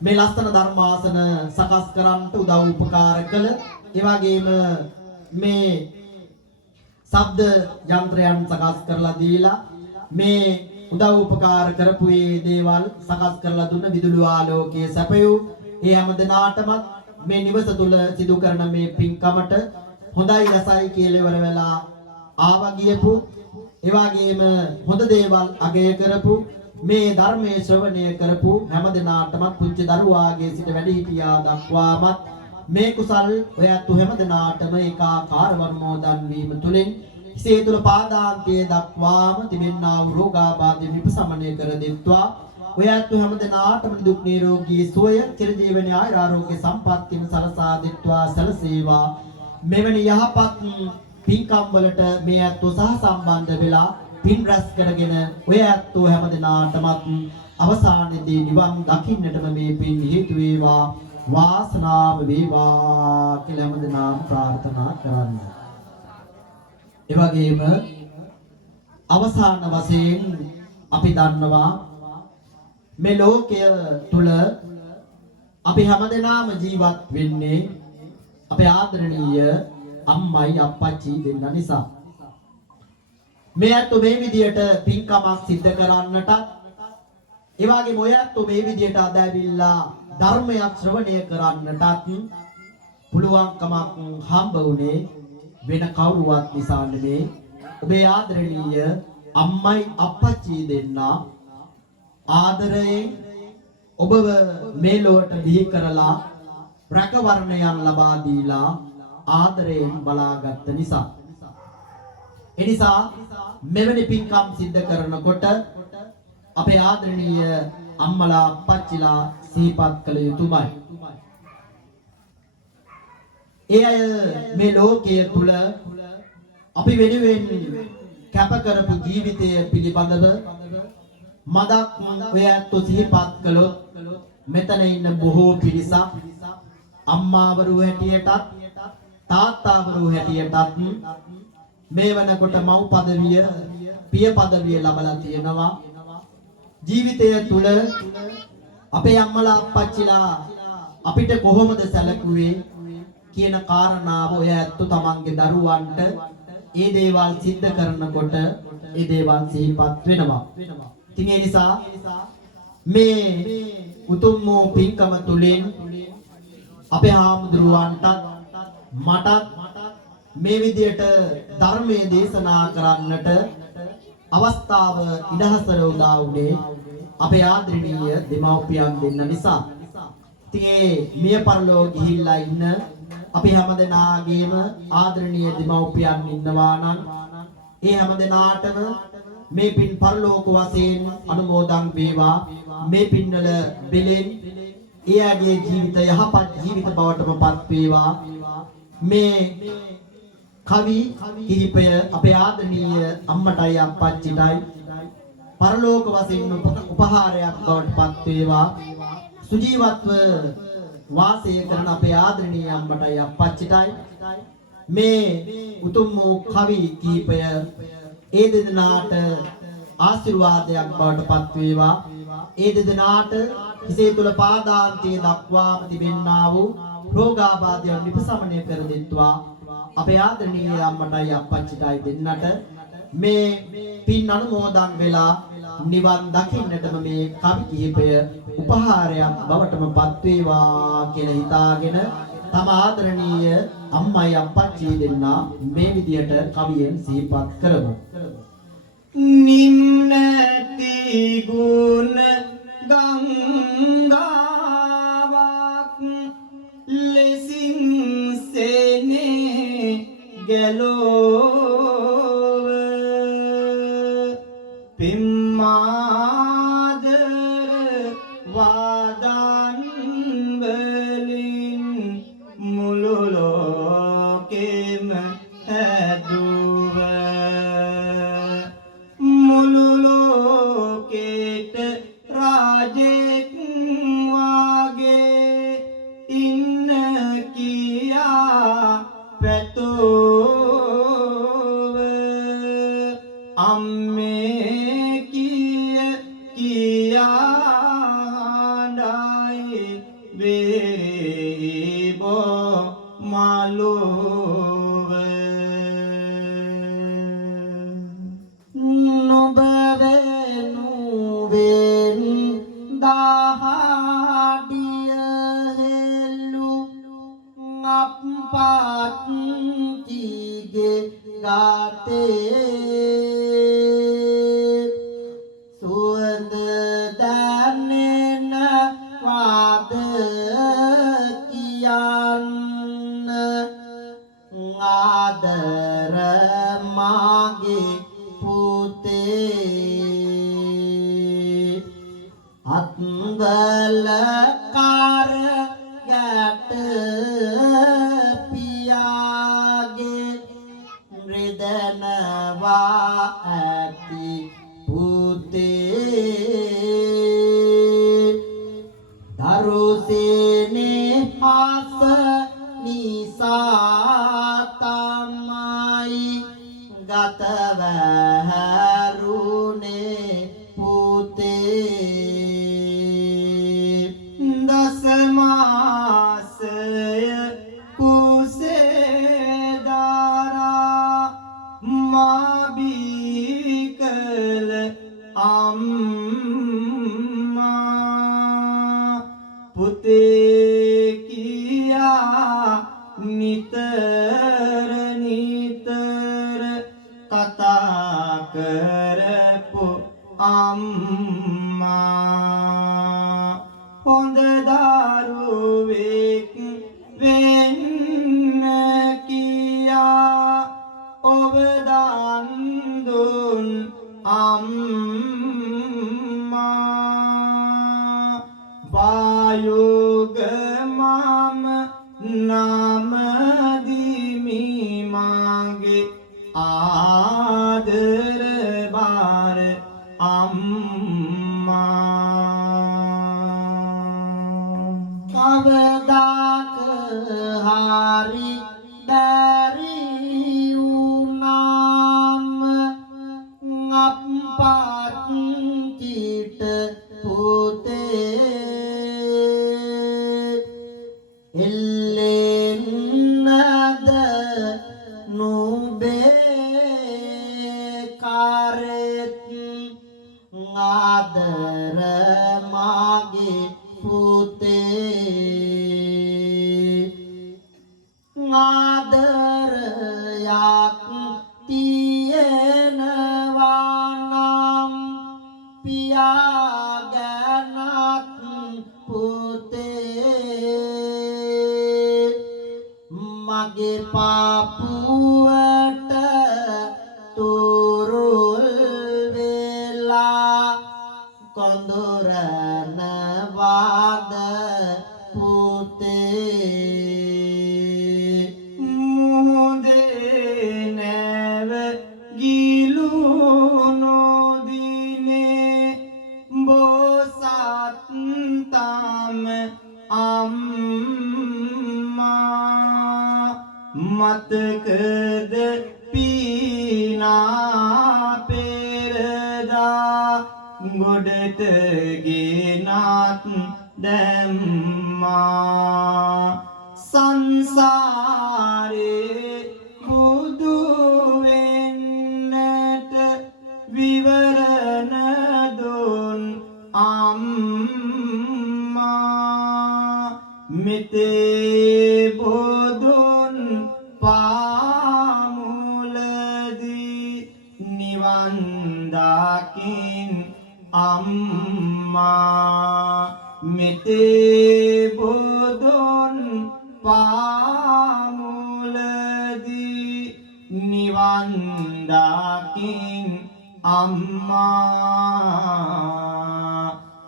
මේ ලස්සන ධර්මාසන සකස් කරන්නට උදව් උපකාර කළ ඒ වගේම මේ ශබ්ද යන්ත්‍රයන් සකස් කරලා දීලා මේ උදව් උපකාර කරපු මේ දේවල් සකස් කරලා දුන්න විදුලි ආලෝකයේ සැපයූ ඒ හැමදෙනාටම මේ නිවස තුල සිදු කරන මේ පින්කමට හොඳයි රසයි කියලා ඉවර වෙලා ආවා ගියපු ඒ වගේම හොඳ දේවල් අගය කරපු මේ ධර්මයේ ශ්‍රවණය කරපු හැමදෙනාටම පුංචි දරුවාගේ සිට වැඩිහිටියා දක්වාමත් මේ කුසල් ඔයත් හැමදෙනාටම ඒකාකාර වර්මෝදන් වීම තුලින් සිය තුල පාදාන්තයේ දක්වාම තිබෙනා වූ රෝගාබාධ විපසමනය කර දෙත්වා. ඔයත් හැමදෙනාටම දුක් නිරෝගී සුවය චිරජීවනයේ ආයුරාෝග්‍ය සම්පත්තිය සලසා දෙත්වා සලසේවා. මෙවැනි යහපත් පින්කම් වලට මේ අත්ව සහ සම්බන්ධ වෙලා පින් රැස් කරගෙන ඔය අත්ව හැමදෙනාටමත් අවසානයේදී නිවන් දකින්නටම මේ පින් හේතු වේවා වාසනාව වේවා කියලා හැමදෙනාම ප්‍රාර්ථනා කරන්න. ඒ වගේම අවසාන වශයෙන් අපි දන්නවා මේ ලෝකය තුල අපි හැමදෙනාම ජීවත් වෙන්නේ අපේ ආදරණීය අම්මයි අප්පච්චි දෙන්න නිසා. මෙයත් මේ විදියට පින්කමක් සිද්ධ කරන්නට ඒ වගේම ඔයත් මේ විදියට අදැවිලා ධර්මයක් ශ්‍රවණය කරන්නටත් පුළුවන්කමක් හම්බ වුණේ වෙන කවුරුවත් නිසා නෙමේ ඔබේ ආදරණීය අම්මයි අප්පච්චි දෙන්න ආදරයෙන් ඔබව මේ ලොවට බිහි කරලා රැකවරණයන් ලබා දීලා ආදරයෙන් බලාගත් නිසා. එනිසා මෙවැනි පින්කම් සිද්ධ කරනකොට අපේ ආදරණීය අම්මලා අප්පච්චිලා සිහිපත් කළ යුතුමයි. ඒ අය මේ ලෝකයේ තුල අපි වෙනුවෙන් කැප කරපු ජීවිතය පිළිබඳව මදක් ඔයත් සිහිපත් කළොත් මෙතන ඉන්න බොහෝ පිරිසක් අම්මාවරු හැටියටත් තාත්තාවරු හැටියටත් මේ වෙනකොට මව් පදවිය පිය පදවිය ලබලා තියෙනවා. ජීවිතය තුල අපේ අම්මලා අප්පච්චිලා අපිට කොහොමද සැලකුවේ කියන කාරණාව ඔය ඇත්තු තමන්ගේ දරුවන්ට ඒ දේවල් සිද්ධ කරනකොට ඒ දේවල් සිහිපත් වෙනවා. ඉතින් ඒ නිසා මේ උතුම් වූ පින්කම තුලින් අපේ හාමුදුරුවන්ට මටත් මේ විදියට ධර්මයේ දේශනා කරන්නට අවස්ථාව ඉඩහසර උදා වුණේ අපේ ආදරණීය දෙමව්පියන් දෙන්න නිසා. ඉතින් මිය පරලෝ ගිහිල්ලා ඉන්න අපි හැමදෙනාගේම ආදරණීය දෙමව්පියන් ඉන්නවා නම් ඒ හැමදෙනාටම මේ පින් පරලෝක වශයෙන් අනුමෝදන් වේවා. මේ පින්වල බෙලෙන් එයාගේ ජීවිත යහපත් ජීවිත බවටමපත් වේවා. මේ කවි කිහිපය අපේ ආදරණීය අම්මටයි අප්පච්චිටයි පරලෝක වශයෙන් උපහාරයක් බවට පත් වේවා. සුජීවත්ව වාසය කරන අපේ ආදරණීය අම්මටයි අප්පච්චිටයි මේ උතුම් වූ කවි කිහිපය ඒ දෙදෙනාට ආශිර්වාදයක් බවට පත් වේවා. ඒ දෙදෙනාට හිසේ තුල පාදාන්තයේ දක්වාම තිබෙන්නා වූ රෝගාබාධයන් විපසමනය කර දෙත්වා. අපේ ආදරණීය අම්මටයි අප්පච්චිටයි දෙන්නට මේ පින් අනුමෝදන් වෙලා නිවන් දකින්නටම මේ කවි කිහිපය උපහාරයක් බවටම පත් වේවා කියලා හිතාගෙන තම ආදරණීය අම්මයි අප්පච්චි දෙන්නා මේ විදියට කවියෙන් සිහිපත් කරමු. නිම්නති ගුණ ගංගාවක් ලෙසින් සෙනේ ගැලෝව පිම්මාදර වාදන් වලින් මුළු ලෝකෙම හැදුව මුළු ලෝකෙට රාජෙක් වාගේ ඉන්න කියා පැතෝව අම්මේ කියාඩයි වේබෝ මාලෝව නොබවෙනුවෙන් දහඩිය හෙල්ලු අප්පත්තිගේ ගාතේ සුවඳ දැනෙන වාද කියන්න ආදර මාගේ පුතේ අත්වල කර ගැට පියාගේ රිදෙනවා ඇති පුතේ දරුසේනේ හස නිසා තමයි ගතවැරුනේ පුතේ දසමාසය කුසේ දාරා මාබිකල අම්මා පුතේ කියා නිතර නිතර කතා කරපු අම්මා හොඳ දරුවෙක් වෙන්න කියා ඔබ දන් දුන් අම්මා වායුග මම නාමදිමි මාගේ ආදර බාර අම්මා කවදාක හරි බැරි වුණාම අප්පච්චිට පුතේ එල්ලෙන්නද නුඹේ කරෙත් ආදර මාගේ පුතේ ආදරයක් තියෙනවා නම් පියා ගැනත් පුතේ මගේ පාපුවට තුරුල් වෙලා කොඳුරන වාද පුතේ මුහුදේ නැව ගිලුණු දිනේ බෝසත් තම අම්මා මතකද පීනා පෙරදා ගොඩට ගෙනත් දැම්මා සංසාරේ බුදු වෙන්නට විවරණ නිවන් දකින් අම්මා මෙතේ බුදුන් පාමුලදී නිවන් දකින් අම්මා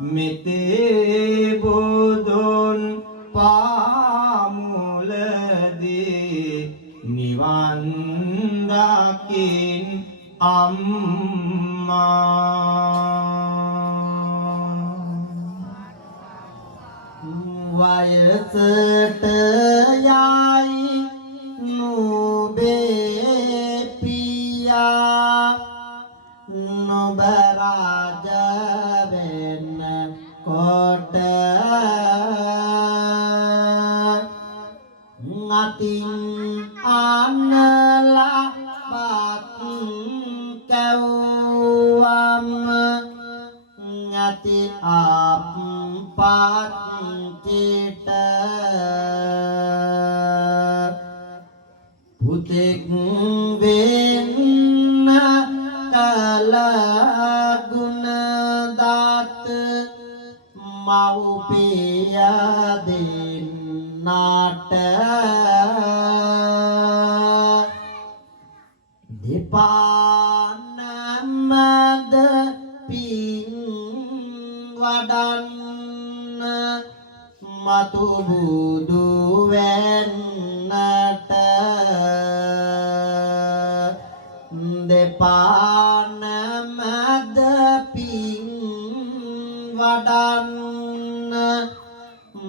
මෙතේ බුදුන් පාමුලදී නිවන් දකින් අම්මා වයසට යයි නුඹේ පියා නුඹ රාජ වෙන්න කොට අතින් අනලා බත් කැවුවම් අති අප්පත් චිත පුතෙක් වෙන්න කල ගුණ දාත මව්පිය දෙන්නාට දෙපානමද පින් වඩන්න මතු බුදු වෙන්නට දෙපානමද පින් වඩන්න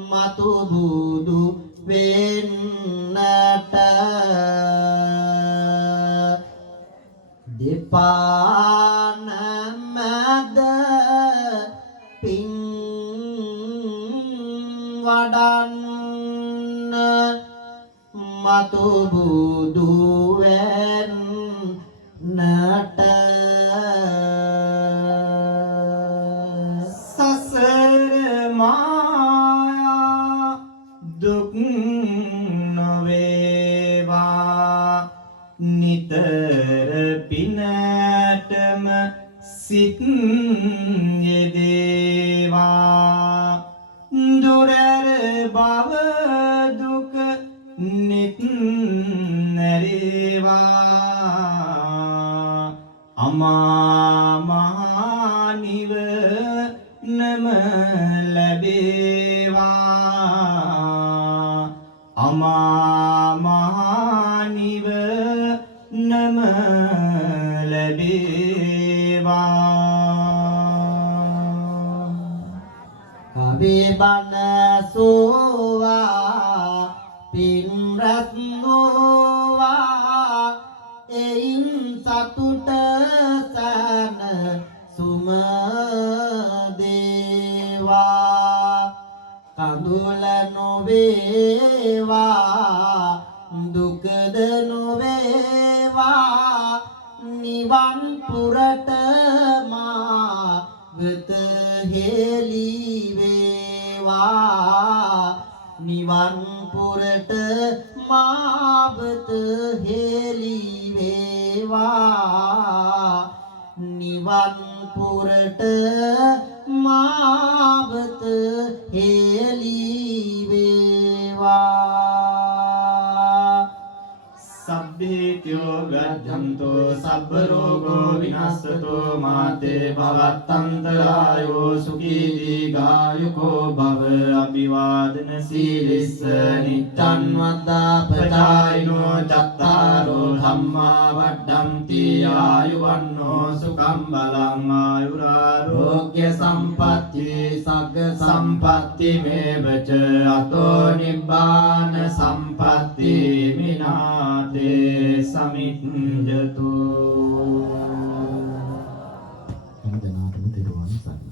මතු බුදු වෙන්නට දෙපානමද පින් වඩන්න මතු බුදු වෙන්නට සසර මායා දුක් නොවේවා නිතර පිනටම සිත් යෙදේවා දුරර භව දුක නිත් නැරේවා අමා මහ නිවනම ලැබේවා අමා මහ නිවනම ලැබේවා කවි බණ සෝවා පින් රැස් නොවා එයින් සතුට සැන සුම දේවා කඳුල නොවේවා දුකද නොවේවා නිවන් පුරට මා වෙත හෙළි වේවා නිවන් පුරට මා වෙත හෙළි වේවා නිවන් පුරට මා වෙත හෙළි වේවා සබ්බේත්‍යෝ ගච්ඡන්තෝ සබ්බ රෝගෝ විනස්සතෝ මාතේ භවත්තන්තරායෝ සුඛී දීඝායුකෝ භව අභිවාදන සීලිස්ස නිච්ඡන් වද්දාපචායිනෝ චත්තාරෝ ධම්මා වඩ්ඩಂತಿ ආයුවන්නෝ සුඛං බලං ආයුරාෝග්‍ය සම්පත්ති සග්ග සම්පත්ති මේවච අතෝ නිබ්බාන සම්පත්ති මිනාතේ සමිඤ්ඤතු හැමදෙනාටම තෙරුවන් සරණයි